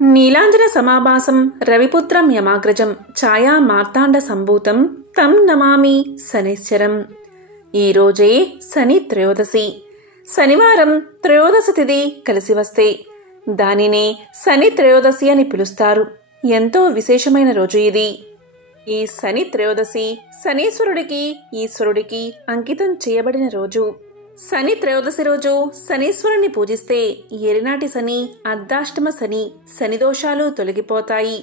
నీలాంజన సమాభాసం రవిపుత్రం యమాగ్రజం ఛాయా మార్తాండ సంభూతం తం నమామి శనైశ్చరం. ఈరోజే శని త్రయోదశి. శనివారం త్రయోదశి తిథి కలిసి వస్తే దానినే శని త్రయోదశి అని పిలుస్తారు. ఎంతో విశేషమైన రోజు ఇది. ఈ శని త్రయోదశి శనీశ్వరుడికి ఈశ్వరుడికి అంకితం చేయబడిన రోజు. శని త్రయోదశి రోజు శనీశ్వరుణ్ణి పూజిస్తే ఏలినాటి శని, అర్ధాష్టమ శని, శని దోషాలు తొలగిపోతాయి.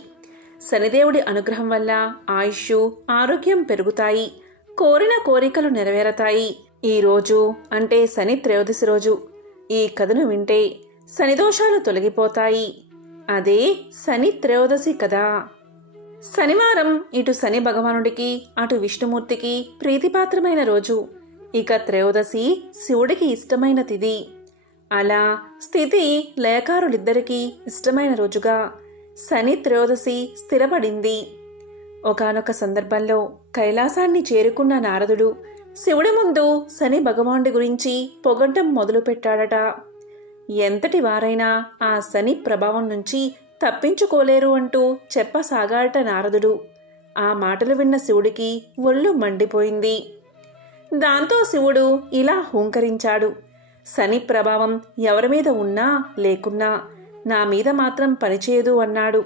శనిదేవుడి అనుగ్రహం వల్ల ఆయుష్, ఆరోగ్యం పెరుగుతాయి. కోరిన కోరికలు నెరవేరతాయి. ఈ రోజు అంటే శని త్రయోదశి రోజు ఈ కథను వింటే శని దోషాలు తొలగిపోతాయి. అదే శని త్రయోదశి కదా. శనివారం ఇటు శని భగవానుడికి అటు విష్ణుమూర్తికి ప్రీతిపాత్రమైన రోజు. ఇక త్రయోదశి శివుడికి ఇష్టమైన తిథి. అలా స్థితి లయకారులిద్దరికీ ఇష్టమైన రోజుగా శని త్రయోదశి స్థిరపడింది. ఒకానొక సందర్భంలో కైలాసాన్ని చేరుకున్న నారదుడు శివుడి ముందు శని భగవానుడి గురించి పొగడ్డం మొదలుపెట్టాడట. ఎంతటి వారైనా ఆ శని ప్రభావం నుంచి తప్పించుకోలేరు అంటూ చెప్పసాగాడట నారదుడు. ఆ మాటలు విన్న శివుడికి ఒళ్ళు మండిపోయింది. దాంతో శివుడు ఇలా హూంకరించాడు. శని ప్రభావం ఎవరి మీద ఉన్నా లేకున్నా నా మీద మాత్రం పనిచేయదు అన్నాడు.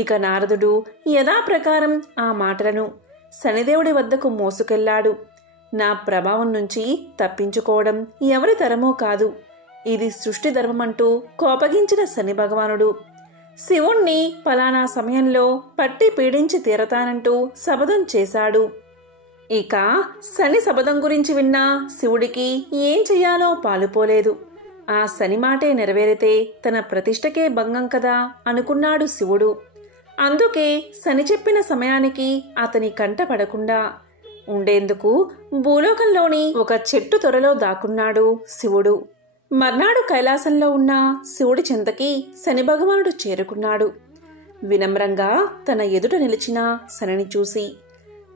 ఇక నారదుడు యథాప్రకారం ఆ మాటలను శనిదేవుడి వద్దకు మోసుకెళ్లాడు. నా ప్రభావం నుంచి తప్పించుకోవడం ఎవరి తరమో కాదు, ఇది సృష్టి ధర్మమంటూ కోపగించిన శని భగవానుడు శివుణ్ణి ఫలానా సమయంలో పట్టి పీడించి తీరతానంటూ శపథం చేశాడు. ఇక శని శపథం గురించి విన్న శివుడికి ఏం చెయ్యాలో పాలుపోలేదు. ఆ శని మాటే నెరవేరితే తన ప్రతిష్టకే భంగం కదా అనుకున్నాడు శివుడు. అందుకే శని చెప్పిన సమయానికి అతని కంట పడకుండా ఉండేందుకు భూలోకంలోని ఒక చెట్టు తొరలో దాక్కున్నాడు శివుడు. మర్నాడు కైలాసంలో ఉన్న శివుడి చెంతకి శని భగవానుడు చేరుకున్నాడు. వినమ్రంగా తన ఎదుట నిలిచిన శనిని చూసి,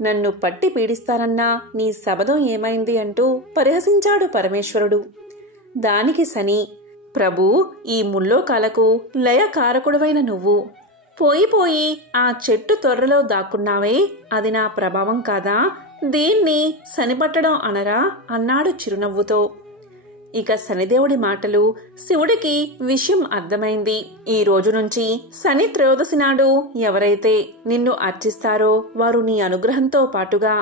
నన్ను పట్టి పీడిస్తానన్నా నీ శబదం ఏమైంది అంటూ పరిహసించాడు పరమేశ్వరుడు. దానికి శని, ప్రభూ, ఈ ముల్లోకాలకు లయకారకుడవైన నువ్వు పోయి ఆ చెట్టు తొర్రలో దాక్కున్నావే, అది నా ప్రభావం కాదా? దీన్ని శనిపట్టడం అనరా అన్నాడు చిరునవ్వుతో. ఇక శనిదేవుడి మాటలు శివుడికి విషయం అర్థమైంది. ఈ రోజు నుంచి శని త్రయోదశి నాడు ఎవరైతే నిన్ను అర్చిస్తారో వారు నీ అనుగ్రహంతో పాటుగా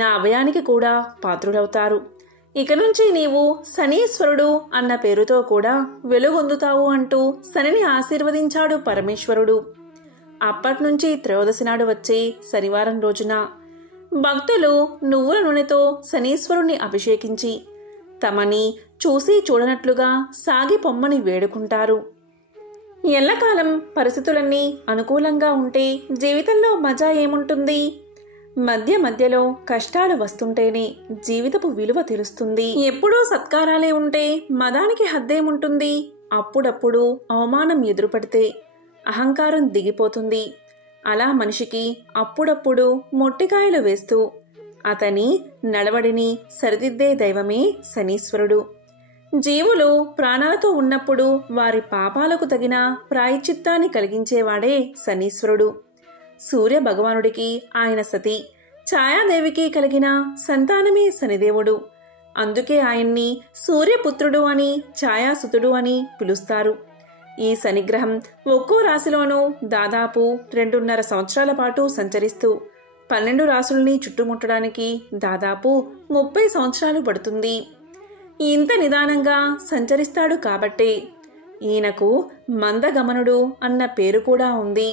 నా అభయానికి కూడా పాత్రులవుతారు. ఇక నుంచి నీవు శనీశ్వరుడు అన్న పేరుతో కూడా వెలుగొందుతావు అంటూ శనిని ఆశీర్వదించాడు పరమేశ్వరుడు. అప్పట్నుంచి త్రయోదశి నాడు వచ్చే శనివారం రోజున భక్తులు నువ్వుల నూనెతో శనీశ్వరుణ్ణి అభిషేకించి తమని చూసి చూడనట్లుగా సాగి పొమ్మని వేడుకుంటారు. ఎల్లకాలం పరిస్థితులన్నీ అనుకూలంగా ఉంటే జీవితంలో మజా ఏముంటుంది? మధ్య మధ్యలో కష్టాలు వస్తుంటేనే జీవితపు విలువ తెలుస్తుంది. ఎప్పుడూ సత్కారాలే ఉంటే మదానికి హద్దేముంటుంది? అప్పుడప్పుడు అవమానం ఎదురుపడితే అహంకారం దిగిపోతుంది. అలా మనిషికి అప్పుడప్పుడు మొట్టికాయలు వేస్తూ అతని నడవడిని సరిదిద్దే దైవమే శనీశ్వరుడు. జీవులు ప్రాణాలతో ఉన్నప్పుడు వారి పాపాలకు తగిన ప్రాయశ్చిత్తాన్ని కలిగించేవాడే శనీశ్వరుడు. సూర్య భగవానుడికి ఆయన సతి ఛాయాదేవికి కలిగిన సంతానమే శనిదేవుడు. అందుకే ఆయన్ని సూర్యపుత్రుడు అని, ఛాయాసుతుడు అని పిలుస్తారు. ఈ శనిగ్రహం ఒక్కో రాశిలోనూ దాదాపు 2.5 సంవత్సరాల పాటు సంచరిస్తూ 12 రాశుల్ని చుట్టుముట్టడానికి దాదాపు 30 సంవత్సరాలు పడుతుంది. ఇంత నిదానంగా సంచరిస్తాడు కాబట్టే ఈయనకు మందగమనుడు అన్న పేరు కూడా ఉంది.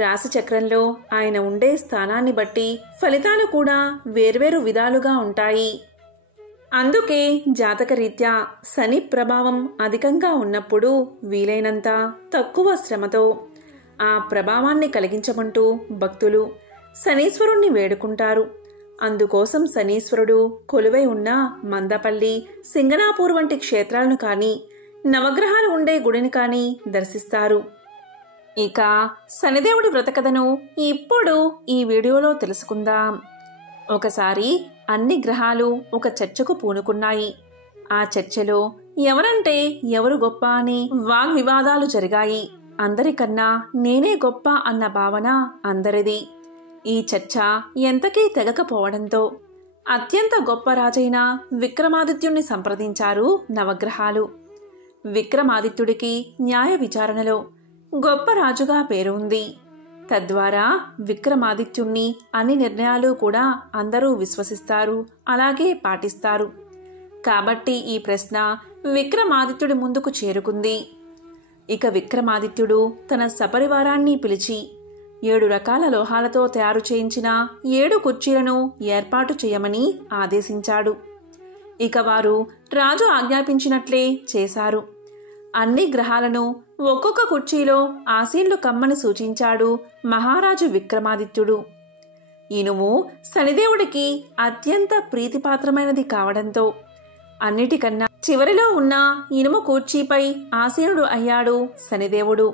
రాశి చక్రంలో ఆయన ఉండే స్థానాన్ని బట్టి ఫలితాలు కూడా వేర్వేరు విధాలుగా ఉంటాయి. అందుకే జాతకరీత్యా శని ప్రభావం అధికంగా ఉన్నప్పుడు వీలైనంత తక్కువ శ్రమతో ఆ ప్రభావాన్ని కలిగించమంటూ భక్తులు శనీశ్వరుణ్ణి వేడుకుంటారు. అందుకోసం శనీశ్వరుడు కొలువై ఉన్న మందపల్లి, సింగనాపూర్ వంటి క్షేత్రాలను కానీ, నవగ్రహాలు ఉండే గుడిని కానీ దర్శిస్తారు. ఇక శనిదేవుడి వ్రతకథను ఇప్పుడు ఈ వీడియోలో తెలుసుకుందాం. ఒకసారి అన్ని గ్రహాలు ఒక చర్చకు పూనుకున్నాయి. ఆ చర్చలో ఎవరంటే ఎవరు గొప్ప అని వాగ్వివాదాలు జరిగాయి. అందరికన్నా నేనే గొప్ప అన్న భావన అందరిది. ఈ చర్చ ఎంతకీ తెగకపోవడంతో అత్యంత గొప్ప రాజైన విక్రమాదిత్యుణ్ణి సంప్రదించారు నవగ్రహాలు. విక్రమాదిత్యుడికి న్యాయ విచారణలో గొప్ప రాజుగా పేరు ఉంది. తద్వారా విక్రమాదిత్యుణ్ణి అన్ని నిర్ణయాలు కూడా అందరూ విశ్వసిస్తారు, అలాగే పాటిస్తారు. కాబట్టి ఈ ప్రశ్న విక్రమాదిత్యుడి ముందుకు చేరుకుంది. ఇక విక్రమాదిత్యుడు తన సపరివారాన్ని పిలిచి 7 రకాల లోహాలతో తయారు చేయించిన 7 కుర్చీలను ఏర్పాటు చేయమని ఆదేశించాడు. ఇక వారు రాజు ఆజ్ఞాపించినట్లే చేశారు. అన్ని గ్రహాలను ఒక్కొక్క కుర్చీలో ఆసీన్లు కమ్మని సూచించాడు మహారాజు విక్రమాదిత్యుడు. ఇనుము శనిదేవుడికి అత్యంత ప్రీతిపాత్రమైనది కావడంతో అన్నిటికన్నా చివరిలో ఉన్న ఇనుము కుర్చీపై ఆసీనుడు అయ్యాడు శనిదేవుడు.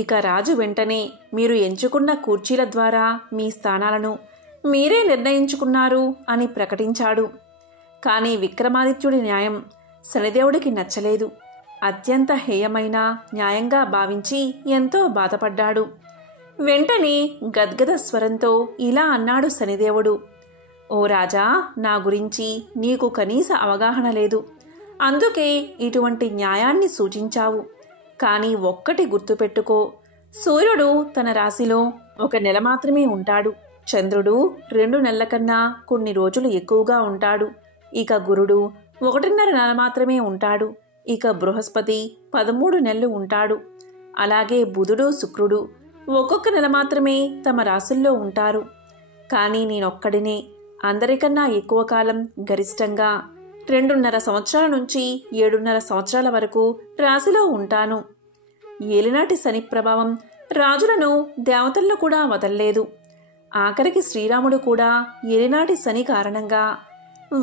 ఇక రాజు వెంటనే మీరు ఎంచుకున్న కుర్చీల ద్వారా మీ స్థానాలను మీరే నిర్ణయించుకున్నారు అని ప్రకటించాడు. కానీ విక్రమాదిత్యుడి న్యాయం శనిదేవుడికి నచ్చలేదు. అత్యంత హేయమైన న్యాయంగా భావించి ఎంతో బాధపడ్డాడు. వెంటనే గద్గద స్వరంతో ఇలా అన్నాడు శనిదేవుడు, ఓ రాజా, నా గురించి నీకు కనీస అవగాహన లేదు. అందుకే ఇటువంటి న్యాయాన్ని సూచించావు. కానీ ఒక్కటి గుర్తుపెట్టుకో, సూర్యుడు తన రాశిలో 1 నెల మాత్రమే ఉంటాడు. చంద్రుడు 2 నెలల కన్నా కొన్ని రోజులు ఎక్కువగా ఉంటాడు. ఇక గురుడు 1.5 నెల మాత్రమే ఉంటాడు. ఇక బృహస్పతి 13 నెలలు ఉంటాడు. అలాగే బుధుడు, శుక్రుడు ఒక్కొక్క నెల మాత్రమే తమ రాశుల్లో ఉంటారు. కానీ నేనొక్కడినే అందరికన్నా ఎక్కువ కాలం, గరిష్టంగా 2.5 సంవత్సరాల నుంచి 7.5 సంవత్సరాల వరకు రాశిలో ఉంటాను. ఏలినాటి శని ప్రభావం రాజులను, దేవతలను కూడా వదల్లేదు. ఆఖరికి శ్రీరాముడు కూడా ఏలినాటి శని కారణంగా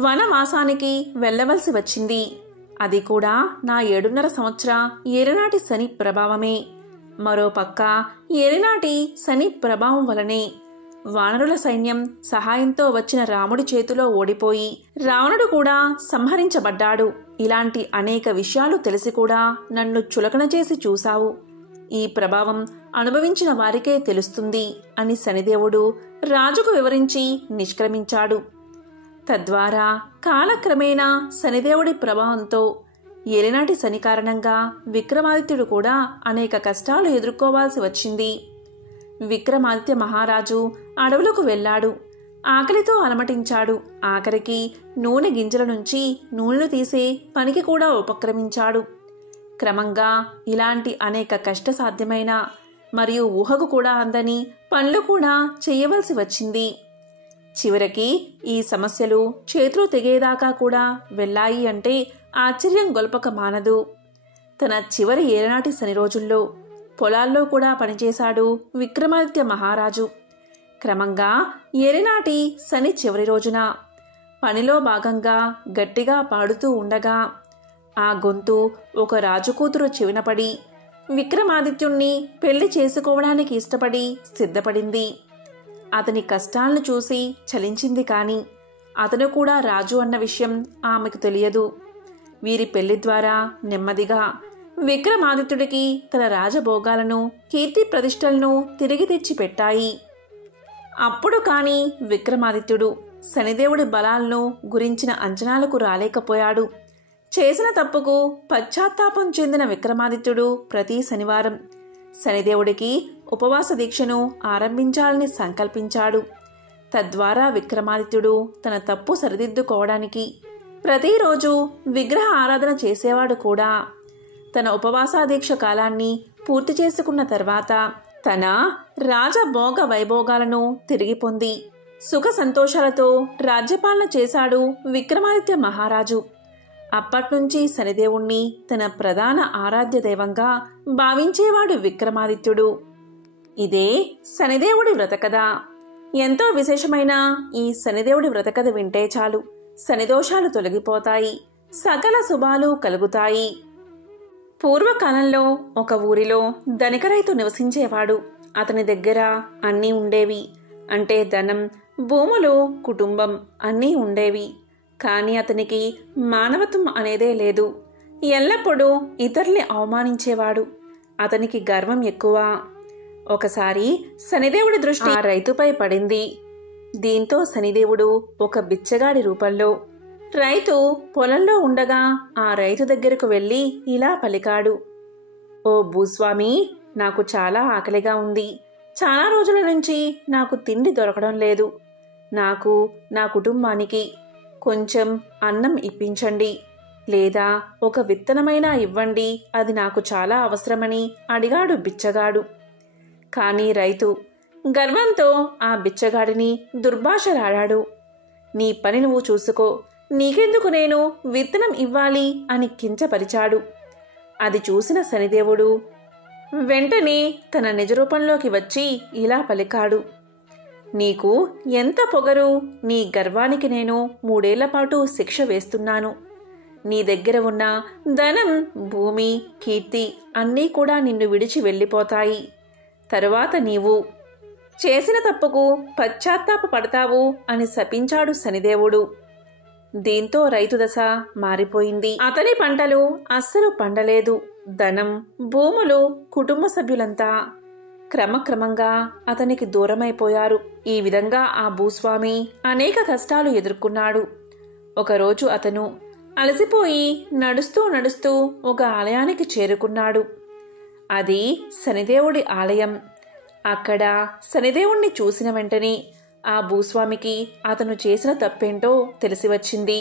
వనవాసానికి వెళ్లవలసి వచ్చింది. అది కూడా నా 7.5 సంవత్సర ఏలినాటి శని ప్రభావమే. మరోపక్క ఏలినాటి శని ప్రభావం వలనే వానరుల సైన్యం సహాయంతో వచ్చిన రాముడి చేతిలో ఓడిపోయి రావణుడు కూడా సంహరించబడ్డాడు. ఇలాంటి అనేక విషయాలు తెలిసి కూడా నన్ను చులకన చేసి చూశావు. ఈ ప్రభావం అనుభవించిన వారికే తెలుస్తుంది అని శనిదేవుడు రాజుకు వివరించి నిష్క్రమించాడు. తద్వారా కాలక్రమేణా శనిదేవుడి ప్రభావంతో ఏలినాటి శని కారణంగా విక్రమాదిత్యుడు కూడా అనేక కష్టాలు ఎదుర్కోవాల్సి వచ్చింది. విక్రమాదిత్య మహారాజు అడవులకు వెళ్ళాడు. ఆకలితో అలమటించాడు. ఆఖరికి నూనె గింజల నుంచి నూనెలు తీసే పనికి కూడా ఉపక్రమించాడు. క్రమంగా ఇలాంటి అనేక కష్టసాధ్యమైన మరియు ఊహకు కూడా అందని పనులు కూడా చేయవలసి వచ్చింది. చివరికి ఈ సమస్యలు చేతులు తెగేదాకా కూడా వెళ్ళాయి అంటే ఆశ్చర్యం గొల్పక మానదు. తన చివరి ఏలనాటి శని రోజుల్లో పొలాల్లో కూడా పనిచేశాడు విక్రమాదిత్య మహారాజు. క్రమంగా ఏలినాటి శని చివరి రోజున పనిలో భాగంగా గట్టిగా పాడుతూ ఉండగా ఆ గొంతు ఒక రాజుకూతురు చెవినపడి విక్రమాదిత్యుణ్ణి పెళ్లి చేసుకోవడానికి ఇష్టపడి సిద్ధపడింది. అతని కష్టాలను చూసి చలించింది. కాని అతను కూడా రాజు అన్న విషయం ఆమెకు తెలియదు. వీరి పెళ్లి ద్వారా నెమ్మదిగా విక్రమాదిత్యుడికి తన రాజభోగాలను, కీర్తి ప్రతిష్టలను తిరిగి తెచ్చి పెట్టాయి. అప్పుడు కాని విక్రమాదిత్యుడు శనిదేవుడి బలాలను గురించిన అంచనాలకు రాలేకపోయాడు. చేసిన తప్పుకు పశ్చాత్తాపం చెందిన విక్రమాదిత్యుడు ప్రతి శనివారం శనిదేవుడికి ఉపవాస దీక్షను ఆరంభించాలని సంకల్పించాడు. తద్వారా విక్రమాదిత్యుడు తన తప్పు సరిదిద్దుకోవడానికి ప్రతిరోజు విగ్రహ ఆరాధన చేసేవాడు కూడా. తన ఉపవాసాదీక్ష కాలాన్ని పూర్తి చేసుకున్న తర్వాత తన రాజభోగ వైభోగాలను తిరిగి పొంది సుఖ సంతోషాలతో రాజ్యపాలన చేశాడు విక్రమాదిత్య మహారాజు. అప్పట్నుంచి శనిదేవుణ్ణి తన ప్రధాన ఆరాధ్య దైవంగా భావించేవాడు విక్రమాదిత్యుడు. ఇదే శనిదేవుడి వ్రతకథ. ఎంతో విశేషమైన ఈ శనిదేవుడి వ్రతకథ వింటే చాలు శనిదోషాలు తొలగిపోతాయి, సకల శుభాలు కలుగుతాయి. పూర్వకాలంలో ఒక ఊరిలో ధనిక రైతు నివసించేవాడు. అతని దగ్గర అన్నీ ఉండేవి. అంటే ధనం, భూములు, కుటుంబం అన్నీ ఉండేవి. కానీ అతనికి మానవత్వం అనేదే లేదు. ఎల్లప్పుడూ ఇతరుల్ని అవమానించేవాడు. అతనికి గర్వం ఎక్కువ. ఒకసారి శనిదేవుడి దృష్టి ఆ రైతుపై పడింది. దీంతో శనిదేవుడు ఒక బిచ్చగాడి రూపంలో రైతు పొలంలో ఉండగా ఆ రైతు దగ్గరకు వెళ్ళి ఇలా పలికాడు. ఓ భూస్వామి, నాకు చాలా ఆకలిగా ఉంది. చాలా రోజుల నుంచి నాకు తిండి దొరకడం లేదు. నాకు, నా కుటుంబానికి కొంచెం అన్నం ఇప్పించండి, లేదా ఒక విత్తనమైనా ఇవ్వండి, అది నాకు చాలా అవసరమని అడిగాడు బిచ్చగాడు. కానీ రైతు గర్వంతో ఆ బిచ్చగాడిని దుర్భాషలాడాడు. నీ పని నువ్వు చూసుకో, నీకెందుకు నేను విత్తనం ఇవ్వాలి అని కించపరిచాడు. అది చూసిన శనిదేవుడు వెంటనే తన నిజరూపంలోకి వచ్చి ఇలా పలికాడు. నీకు ఎంత పొగరు! నీ గర్వానికి నేను 3 ఏళ్ల పాటు శిక్ష వేస్తున్నాను. నీ దగ్గర ఉన్న ధనం, భూమి, కీర్తి అన్నీ కూడా నిన్ను విడిచి వెళ్ళిపోతాయి. తరువాత నీవు చేసిన తప్పుకు పశ్చాత్తాప పడతావు అని శపించాడు శనిదేవుడు. దీంతో రైతు దశ మారిపోయింది. అతని పంటలు అస్సలు పండలేదు. ధనం, భూములు, కుటుంబ సభ్యులంతా క్రమక్రమంగా అతనికి దూరమైపోయారు. ఈ విధంగా ఆ భూస్వామి అనేక కష్టాలు ఎదుర్కొన్నాడు. ఒకరోజు అతను అలసిపోయి నడుస్తూ నడుస్తూ ఒక ఆలయానికి చేరుకున్నాడు. అది శనిదేవుడి ఆలయం. అక్కడ శనిదేవుణ్ణి చూసిన వెంటనే ఆ భూస్వామికి అతను చేసిన తప్పేంటో తెలిసి వచ్చింది.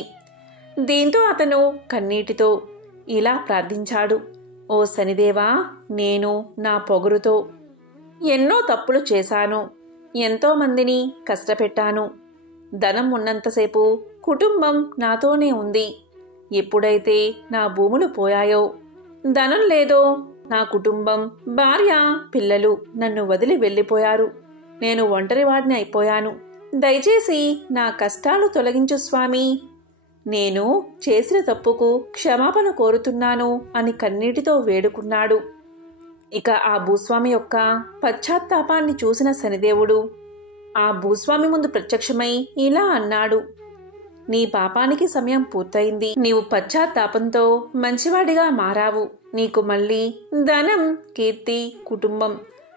దీంతో అతను కన్నీటితో ఇలా ప్రార్థించాడు. ఓ శనిదేవా, నేను నా పొగరుతో ఎన్నో తప్పులు చేశాను. ఎంతో మందిని కష్టపెట్టాను. ధనం ఉన్నంతసేపు కుటుంబం నాతోనే ఉంది. ఎప్పుడైతే నా భూములు పోయాయో, ధనం లేదో, నా కుటుంబం, భార్య, పిల్లలు నన్ను వదిలి వెళ్ళిపోయారు. నేను ఒంటరివాడిని అయిపోయాను. దయచేసి నా కష్టాలు తొలగించు స్వామి. నేను చేసిన తప్పుకు క్షమాపణ కోరుతున్నాను అని కన్నీటితో వేడుకున్నాడు. ఇక ఆ భూస్వామి యొక్క పశ్చాత్తాపాన్ని చూసిన శనిదేవుడు ఆ భూస్వామి ముందు ప్రత్యక్షమై ఇలా అన్నాడు. నీ పాపానికి సమయం పూర్తయింది. నీవు పశ్చాత్తాపంతో మంచివాడిగా మారావు. నీకు మళ్ళీ ధనం, కీర్తి, కుటుంబం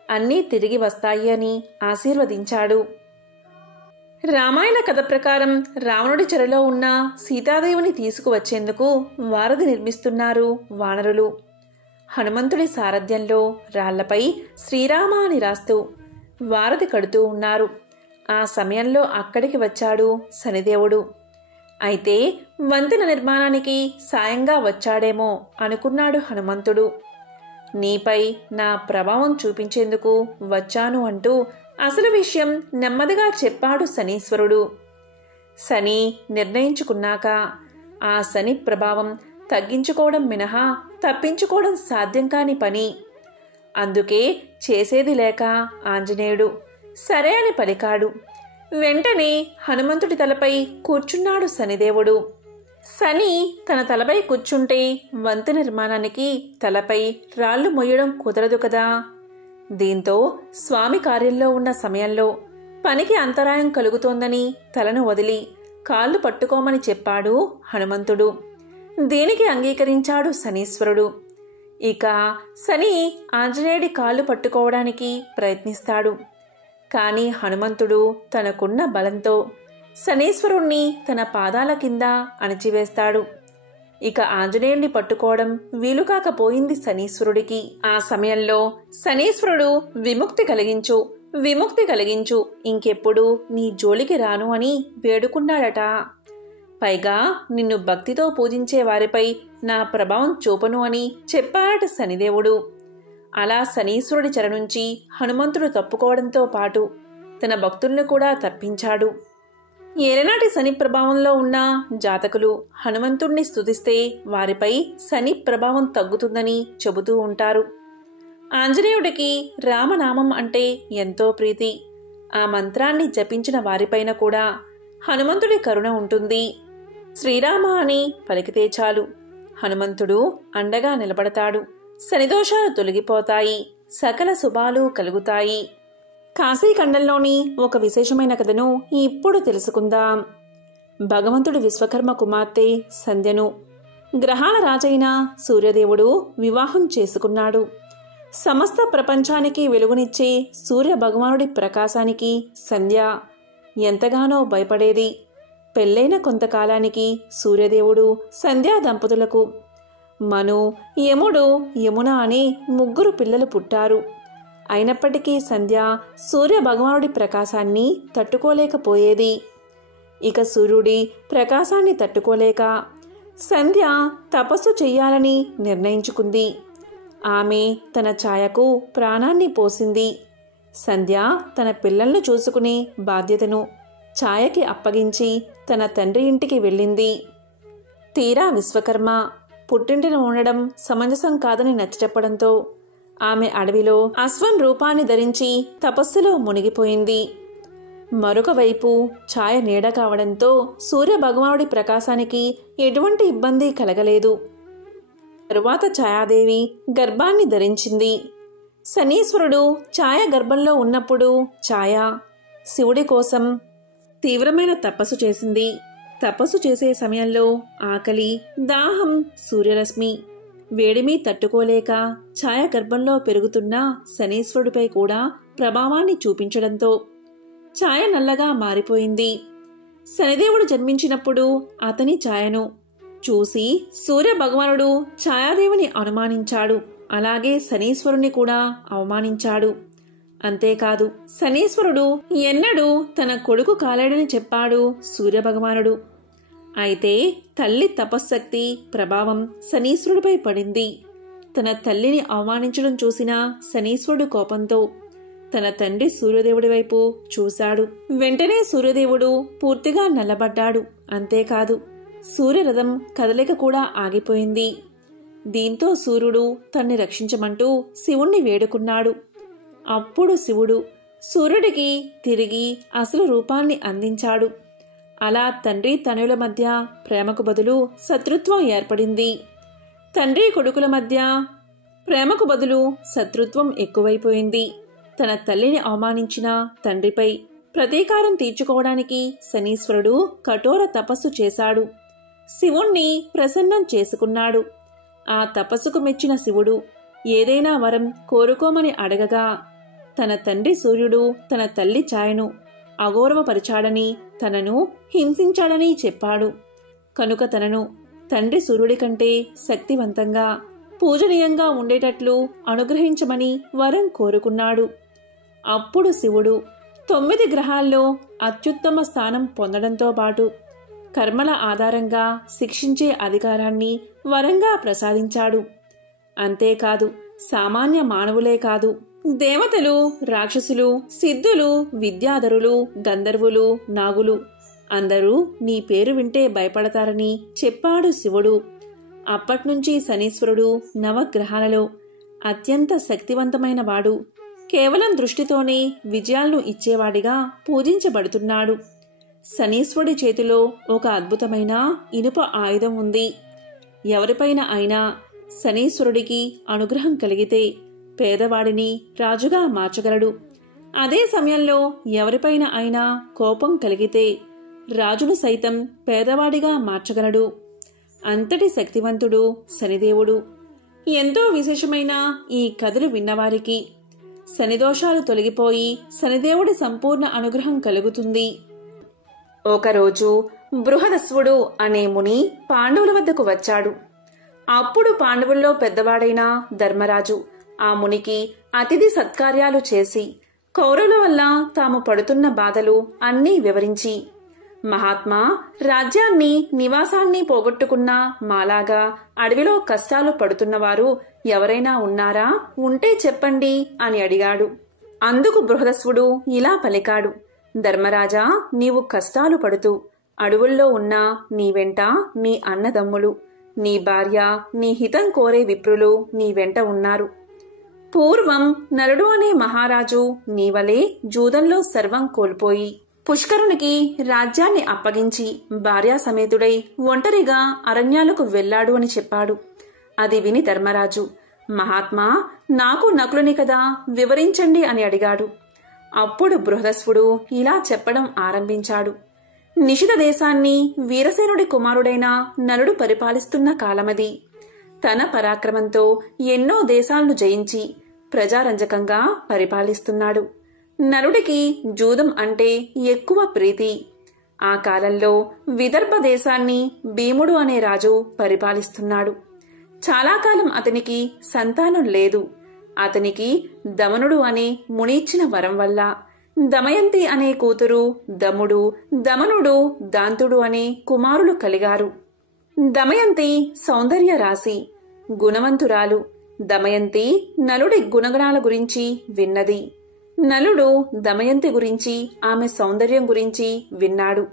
అన్నీ తిరిగి వస్తాయి అని ఆశీర్వదించాడు. రామాయణ కథ ప్రకారం రావణుడి చెరలో ఉన్న సీతాదేవిని తీసుకువచ్చేందుకు వారధి నిర్మిస్తున్నారు వానరులు. హనుమంతుడి సారథ్యంలో రాళ్లపై శ్రీరామ అని రాస్తూ వారధి కడుతూ ఉన్నారు. ఆ సమయంలో అక్కడికి వచ్చాడు శనిదేవుడు. అయితే వంతెన నిర్మాణానికి సాయంగా వచ్చాడేమో అనుకున్నాడు హనుమంతుడు. నీపై నా ప్రభావం చూపించేందుకు వచ్చాను అంటూ అసలు విషయం నెమ్మదిగా చెప్పాడు శనీశ్వరుడు. శని నిర్ణయించుకున్నాక ఆ శని ప్రభావం తగ్గించుకోవడం మినహా తప్పించుకోవడం సాధ్యం కాని పని. అందుకే చేసేది లేక ఆంజనేయుడు సరే అని పలికాడు. వెంటనే హనుమంతుడి తలపై కూర్చున్నాడు శనిదేవుడు. శని తన తలపై కూర్చుంటే వంతెన నిర్మాణానికి తలపై రాళ్లు మొయ్యడం కుదరదు కదా. దీంతో స్వామి కార్యంలో ఉన్న సమయంలో పనికి అంతరాయం కలుగుతోందని తలను వదిలి కాళ్ళు పట్టుకోమని చెప్పాడు హనుమంతుడు. దీనికి అంగీకరించాడు శనీశ్వరుడు. ఇక శని ఆంజనేయుడి కాళ్ళు పట్టుకోవడానికి ప్రయత్నిస్తాడు. కానీ హనుమంతుడు తనకున్న బలంతో శనీశ్వరుణ్ణి తన పాదాల కింద అణిచివేస్తాడు. ఇక ఆంజనేయుణ్ణి పట్టుకోవడం వీలుకాకపోయింది శనీశ్వరుడికి. ఆ సమయంలో శనీశ్వరుడు విముక్తి కలిగించు, విముక్తి కలిగించు, ఇంకెప్పుడు నీ జోలికి రాను అని వేడుకున్నాడట. పైగా నిన్ను భక్తితో పూజించే వారిపై నా ప్రభావం చూపను అని చెప్పాడట శనిదేవుడు. అలా శనీశ్వరుడి చెర నుంచి హనుమంతుడు తప్పుకోవడంతో పాటు తన భక్తులను కూడా తప్పించాడు. ఏలనాటి శని ప్రభావంలో ఉన్న జాతకులు హనుమంతుణ్ణి స్తుతిస్తే వారిపై శని ప్రభావం తగ్గుతుందని చెబుతూ ఉంటారు. ఆంజనేయుడికి రామనామం అంటే ఎంతో ప్రీతి. ఆ మంత్రాన్ని జపించిన వారిపైన కూడా హనుమంతుడి కరుణ ఉంటుంది. శ్రీరామ అని పలికితే చాలు హనుమంతుడు అండగా నిలబడతాడు. శనిదోషాలు తొలగిపోతాయి, సకల శుభాలు కలుగుతాయి. కాశీఖండంలోని ఒక విశేషమైన కథను ఇప్పుడు తెలుసుకుందాం. భగవంతుడు విశ్వకర్మ కుమార్తె సంధ్యను గ్రహాల రాజైన సూర్యదేవుడు వివాహం చేసుకున్నాడు. సమస్త ప్రపంచానికి వెలుగునిచ్చే సూర్య భగవానుడి ప్రకాశానికి సంధ్య ఎంతగానో భయపడేది. పెళ్ళైన కొంతకాలానికి సూర్యదేవుడు సంధ్యా దంపతులకు మను, యముడు, యమున అనే 3 పిల్లలు పుట్టారు. అయినప్పటికీ సంధ్య సూర్య భగవానుడి ప్రకాశాన్ని తట్టుకోలేకపోయేది. ఇక సూర్యుడి ప్రకాశాన్ని తట్టుకోలేక సంధ్య తపస్సు చెయ్యాలని నిర్ణయించుకుంది. ఆమె తన ఛాయకు ప్రాణాన్ని పోసింది. సంధ్య తన పిల్లలను చూసుకునే బాధ్యతను ఛాయకి అప్పగించి తన తండ్రి ఇంటికి వెళ్ళింది. తీరా విశ్వకర్మ పుట్టింటిని ఉండడం సమంజసం కాదని నచ్చచెప్పడంతో ఆమె అడవిలో అశ్వం రూపాన్ని ధరించి తపస్సులో మునిగిపోయింది. మరొక వైపు ఛాయ నీడ కావడంతో సూర్య భగవానుడి ప్రకాశానికి ఎటువంటి ఇబ్బంది కలగలేదు. తరువాత ఛాయాదేవి గర్భాన్ని ధరించింది. శనీశ్వరుడు ఛాయ గర్భంలో ఉన్నప్పుడు ఛాయ శివుడి కోసం తీవ్రమైన తపస్సు చేసింది. తపస్సు చేసే సమయంలో ఆకలి, దాహం, సూర్యరశ్మి, వేడిమి తట్టుకోలేక ఛాయ గర్భంలో పెరుగుతున్న శనీశ్వరుడిపై కూడా ప్రభావాన్ని చూపించడంతో ఛాయ నల్లగా మారిపోయింది. శనిదేవుడు జన్మించినప్పుడు అతని ఛాయను చూసి సూర్య భగవానుడు ఛాయాదేవిని అనుమానించాడు. అలాగే శనీశ్వరుని కూడా అవమానించాడు. అంతేకాదు శనీశ్వరుడు ఎన్నడూ తన కొడుకు కాలేడని చెప్పాడు సూర్యభగవానుడు. అయితే తల్లి తపశ్శక్తి ప్రభావం శనీశ్వరుడిపై పడింది. తన తల్లిని అవమానించడం చూసిన శనీశ్వరుడు కోపంతో తన తండ్రి సూర్యదేవుడి వైపు చూశాడు. వెంటనే సూర్యదేవుడు పూర్తిగా నల్లబడ్డాడు. అంతేకాదు సూర్యరథం కదలిక కూడా ఆగిపోయింది. దీంతో సూర్యుడు తన్ని రక్షించమంటూ శివుణ్ణి వేడుకున్నాడు. అప్పుడు శివుడు సూర్యుడికి తిరిగి అసలు రూపాన్ని అందించాడు. అలా తండ్రి తనయుల మధ్య ప్రేమకు బదులు శత్రుత్వం ఏర్పడింది. తండ్రి కొడుకుల మధ్య ప్రేమకు బదులు శత్రుత్వం ఎక్కువైపోయింది. తన తల్లిని అవమానించిన తండ్రిపై ప్రతీకారం తీర్చుకోవడానికి శనీశ్వరుడు కఠోర తపస్సు చేశాడు. శివుణ్ణి ప్రసన్నం చేసుకున్నాడు. ఆ తపస్సుకు మెచ్చిన శివుడు ఏదైనా వరం కోరుకోమని అడగగా తన తండ్రి సూర్యుడు తన తల్లి ఛాయను అగౌరవపరిచాడని, తనను హింసించాడని చెప్పాడు. కనుక తనను తండ్రి సూర్యుడి కంటే శక్తివంతంగా, పూజనీయంగా ఉండేటట్లు అనుగ్రహించమని వరం కోరుకున్నాడు. అప్పుడు శివుడు 9 గ్రహాల్లో అత్యుత్తమ స్థానం పొందడంతో పాటు కర్మల ఆధారంగా శిక్షించే అధికారాన్ని వరంగా ప్రసాదించాడు. అంతేకాదు సామాన్య మానవులే కాదు, దేవతలు, రాక్షసులు, సిద్ధులు, విద్యాధరులు, గంధర్వులు, నాగులు అందరూ నీ పేరు వింటే భయపడతారని చెప్పాడు శివుడు. అప్పట్నుంచి శనీశ్వరుడు నవగ్రహాలలో అత్యంత శక్తివంతమైన వాడు. కేవలం దృష్టితోనే విజయాలను ఇచ్చేవాడిగా పూజించబడుతున్నాడు. శనీశ్వరుడి చేతిలో ఒక అద్భుతమైన ఇనుప ఆయుధం ఉంది. ఎవరిపైన అయినా శనీశ్వరుడికి అనుగ్రహం కలిగితే పేదవాడిని రాజుగా మార్చగలడు. అదే సమయంలో ఎవరిపైన అయినా కోపం కలిగితే రాజును సైతం పేదవాడిగా మార్చగలడు. అంతటి శక్తివంతుడు శనిదేవుడు. ఎంతో విశేషమైన ఈ కథలు విన్నవారికి శనిదోషాలు తొలగిపోయి శనిదేవుడి సంపూర్ణ అనుగ్రహం కలుగుతుంది. ఒకరోజు బృహదస్వుడు అనే ముని పాండవుల వద్దకు వచ్చాడు. అప్పుడు పాండవుల్లో పెద్దవాడైన ధర్మరాజు ఆ మునికి అతిథి సత్కార్యాలు చేసి కౌరవుల వల్ల తాము పడుతున్న బాధలు అన్నీ వివరించి, మహాత్మా, రాజ్యాన్ని నివాసాన్ని పోగొట్టుకున్న మాలాగా అడవిలో కష్టాలు పడుతున్నవారు ఎవరైనా ఉన్నారా? ఉంటే చెప్పండి అని అడిగాడు. అందుకు బృహదస్వుడు ఇలా పలికాడు. ధర్మరాజా, నీవు కష్టాలు పడుతూ అడవుల్లో ఉన్న నీ వెంట నీ అన్నదమ్ములు, నీ భార్య, నీ హితం కోరే విప్రులు నీ వెంట ఉన్నారు. పూర్వం నలుడు అనే మహారాజు నీవలే జూదంలో సర్వం కోల్పోయి పుష్కరునికి రాజ్యాన్ని అప్పగించి భార్యా సమేతుడై ఒంటరిగా అరణ్యాలకు వెళ్లాడు అని చెప్పాడు. అది విని ధర్మరాజు, మహాత్మా, నాకు నకులుని కదా, వివరించండి అని అడిగాడు. అప్పుడు బృహదస్వుడు ఇలా చెప్పడం ఆరంభించాడు. నిషిత దేశాన్ని వీరసేనుడి కుమారుడైన నలుడు పరిపాలిస్తున్న కాలమది. తన పరాక్రమంతో ఎన్నో దేశాలను జయించి ప్రజారంజకంగా పరిపాలిస్తున్నాడు. నలుడికి జూదం అంటే ఎక్కువ ప్రీతి. ఆ కాలంలో విదర్భ దేశాన్ని భీముడు అనే రాజు పరిపాలిస్తున్నాడు. చాలా కాలం అతనికి సంతానం లేదు. అతనికి దమనుడు అనే మునిచ్చిన వరం వల్ల దమయంతి అనే కూతురు దముడు, దమనుడు, దాంతుడు అనే కుమారులు కలిగారు. దమయంతి సౌందర్య రాశి, గుణవంతురాలు. దమయంతి నలుడి గుణగణాల గురించి విన్నది. నలుడు దమయంతి గురించి, ఆమె సౌందర్యం గురించి విన్నాడు.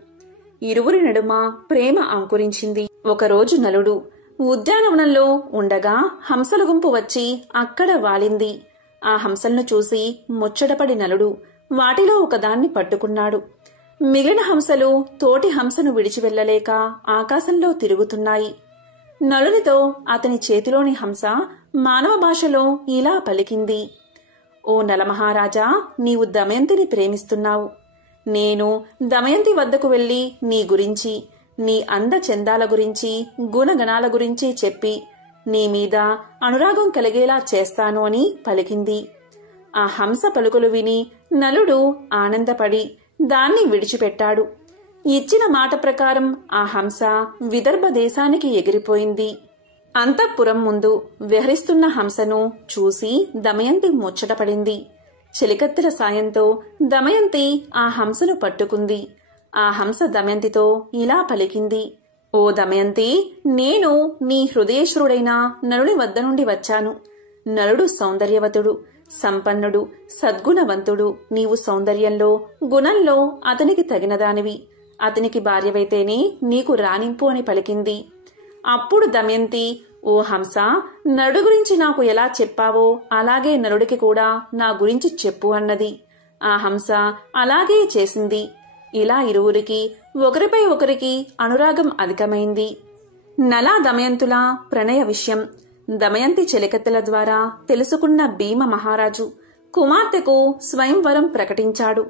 ఇరువురి నడుమ ప్రేమ అంకురించింది. ఒకరోజు నలుడు ఉద్యానవనంలో ఉండగా హంసల గుంపు వచ్చి అక్కడ వాలింది. ఆ హంసలను చూసి ముచ్చటపడి నలుడు వాటిలో ఒకదాన్ని పట్టుకున్నాడు. మిగిలిన హంసలు తోటి హంసను విడిచి వెళ్లలేక ఆకాశంలో తిరుగుతున్నాయి. నలునితో అతని చేతిలోని హంస మానవ భాషలో ఇలా పలికింది: ఓ నలమహారాజా, నీవు దమయంతిని ప్రేమిస్తున్నావు. నేను దమయంతి వద్దకు వెళ్లి నీ గురించి, నీ అందచందాల గురించి, గుణగణాల గురించి చెప్పి నీ మీద అనురాగం కలిగేలా చేస్తాను అని పలికింది. ఆ హంస పలుకులు విని నలుడు ఆనందపడి దాన్ని విడిచిపెట్టాడు. ఇచ్చిన మాట ప్రకారం ఆ హంస విదర్భ దేశానికి ఎగిరిపోయింది. అంతఃపురం ముందు విహరిస్తున్న హంసను చూసి దమయంతి ముచ్చటపడింది. చెలికత్తెల సాయంతో దమయంతి ఆ హంసను పట్టుకుంది. ఆ హంస దమయంతితో ఇలా పలికింది: ఓ దమయంతి, నేను నీ హృదయేశ్వరుడైన నలుడి వద్ద నుండి వచ్చాను. నలుడు సౌందర్యవతుడు, సంపన్నుడు, సద్గుణవంతుడు. నీవు సౌందర్యంలో, గుణంలో అతనికి తగినదానివి. అతనికి భార్యవైతేనే నీకు రాణింపు అని పలికింది. అప్పుడు దమయంతి, ఓ హంస, నలుడు గురించి నాకు ఎలా చెప్పావో అలాగే నలుడికి కూడా నా గురించి చెప్పు అన్నది. ఆ హంస అలాగే చేసింది. ఇలా ఇరువురికి ఒకరిపై ఒకరికి అనురాగం అధికమైంది. నలా దమయంతుల ప్రణయ విషయం దమయంతి చెలికత్తెల ద్వారా తెలుసుకున్న భీమ మహారాజు కుమార్తెకు స్వయంవరం ప్రకటించాడు.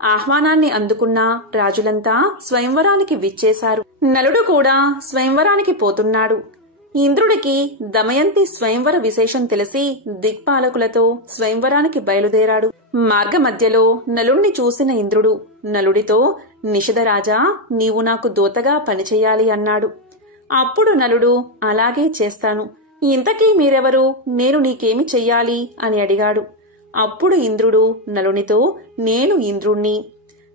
ఆహ్వానాన్ని అందుకున్న రాజులంతా స్వయంవరానికి విచ్చేశారు. నలుడు కూడా స్వయంవరానికి పోతున్నాడు. ఇంద్రుడికి దమయంతి స్వయంవర విశేషం తెలిసి దిక్పాలకులతో స్వయంవరానికి బయలుదేరాడు. మార్గమధ్యలో నలుణ్ణి చూసిన ఇంద్రుడు నలుడితో, నిషధరాజా, నీవు నాకు దూతగా పనిచేయాలి అన్నాడు. అప్పుడు నలుడు, అలాగే చేస్తాను. ఇంతకీ మీరెవరు? నేను నీకేమి చెయ్యాలి అని అడిగాడు. అప్పుడు ఇంద్రుడు నలునితో, నేను ఇంద్రుణ్ణి.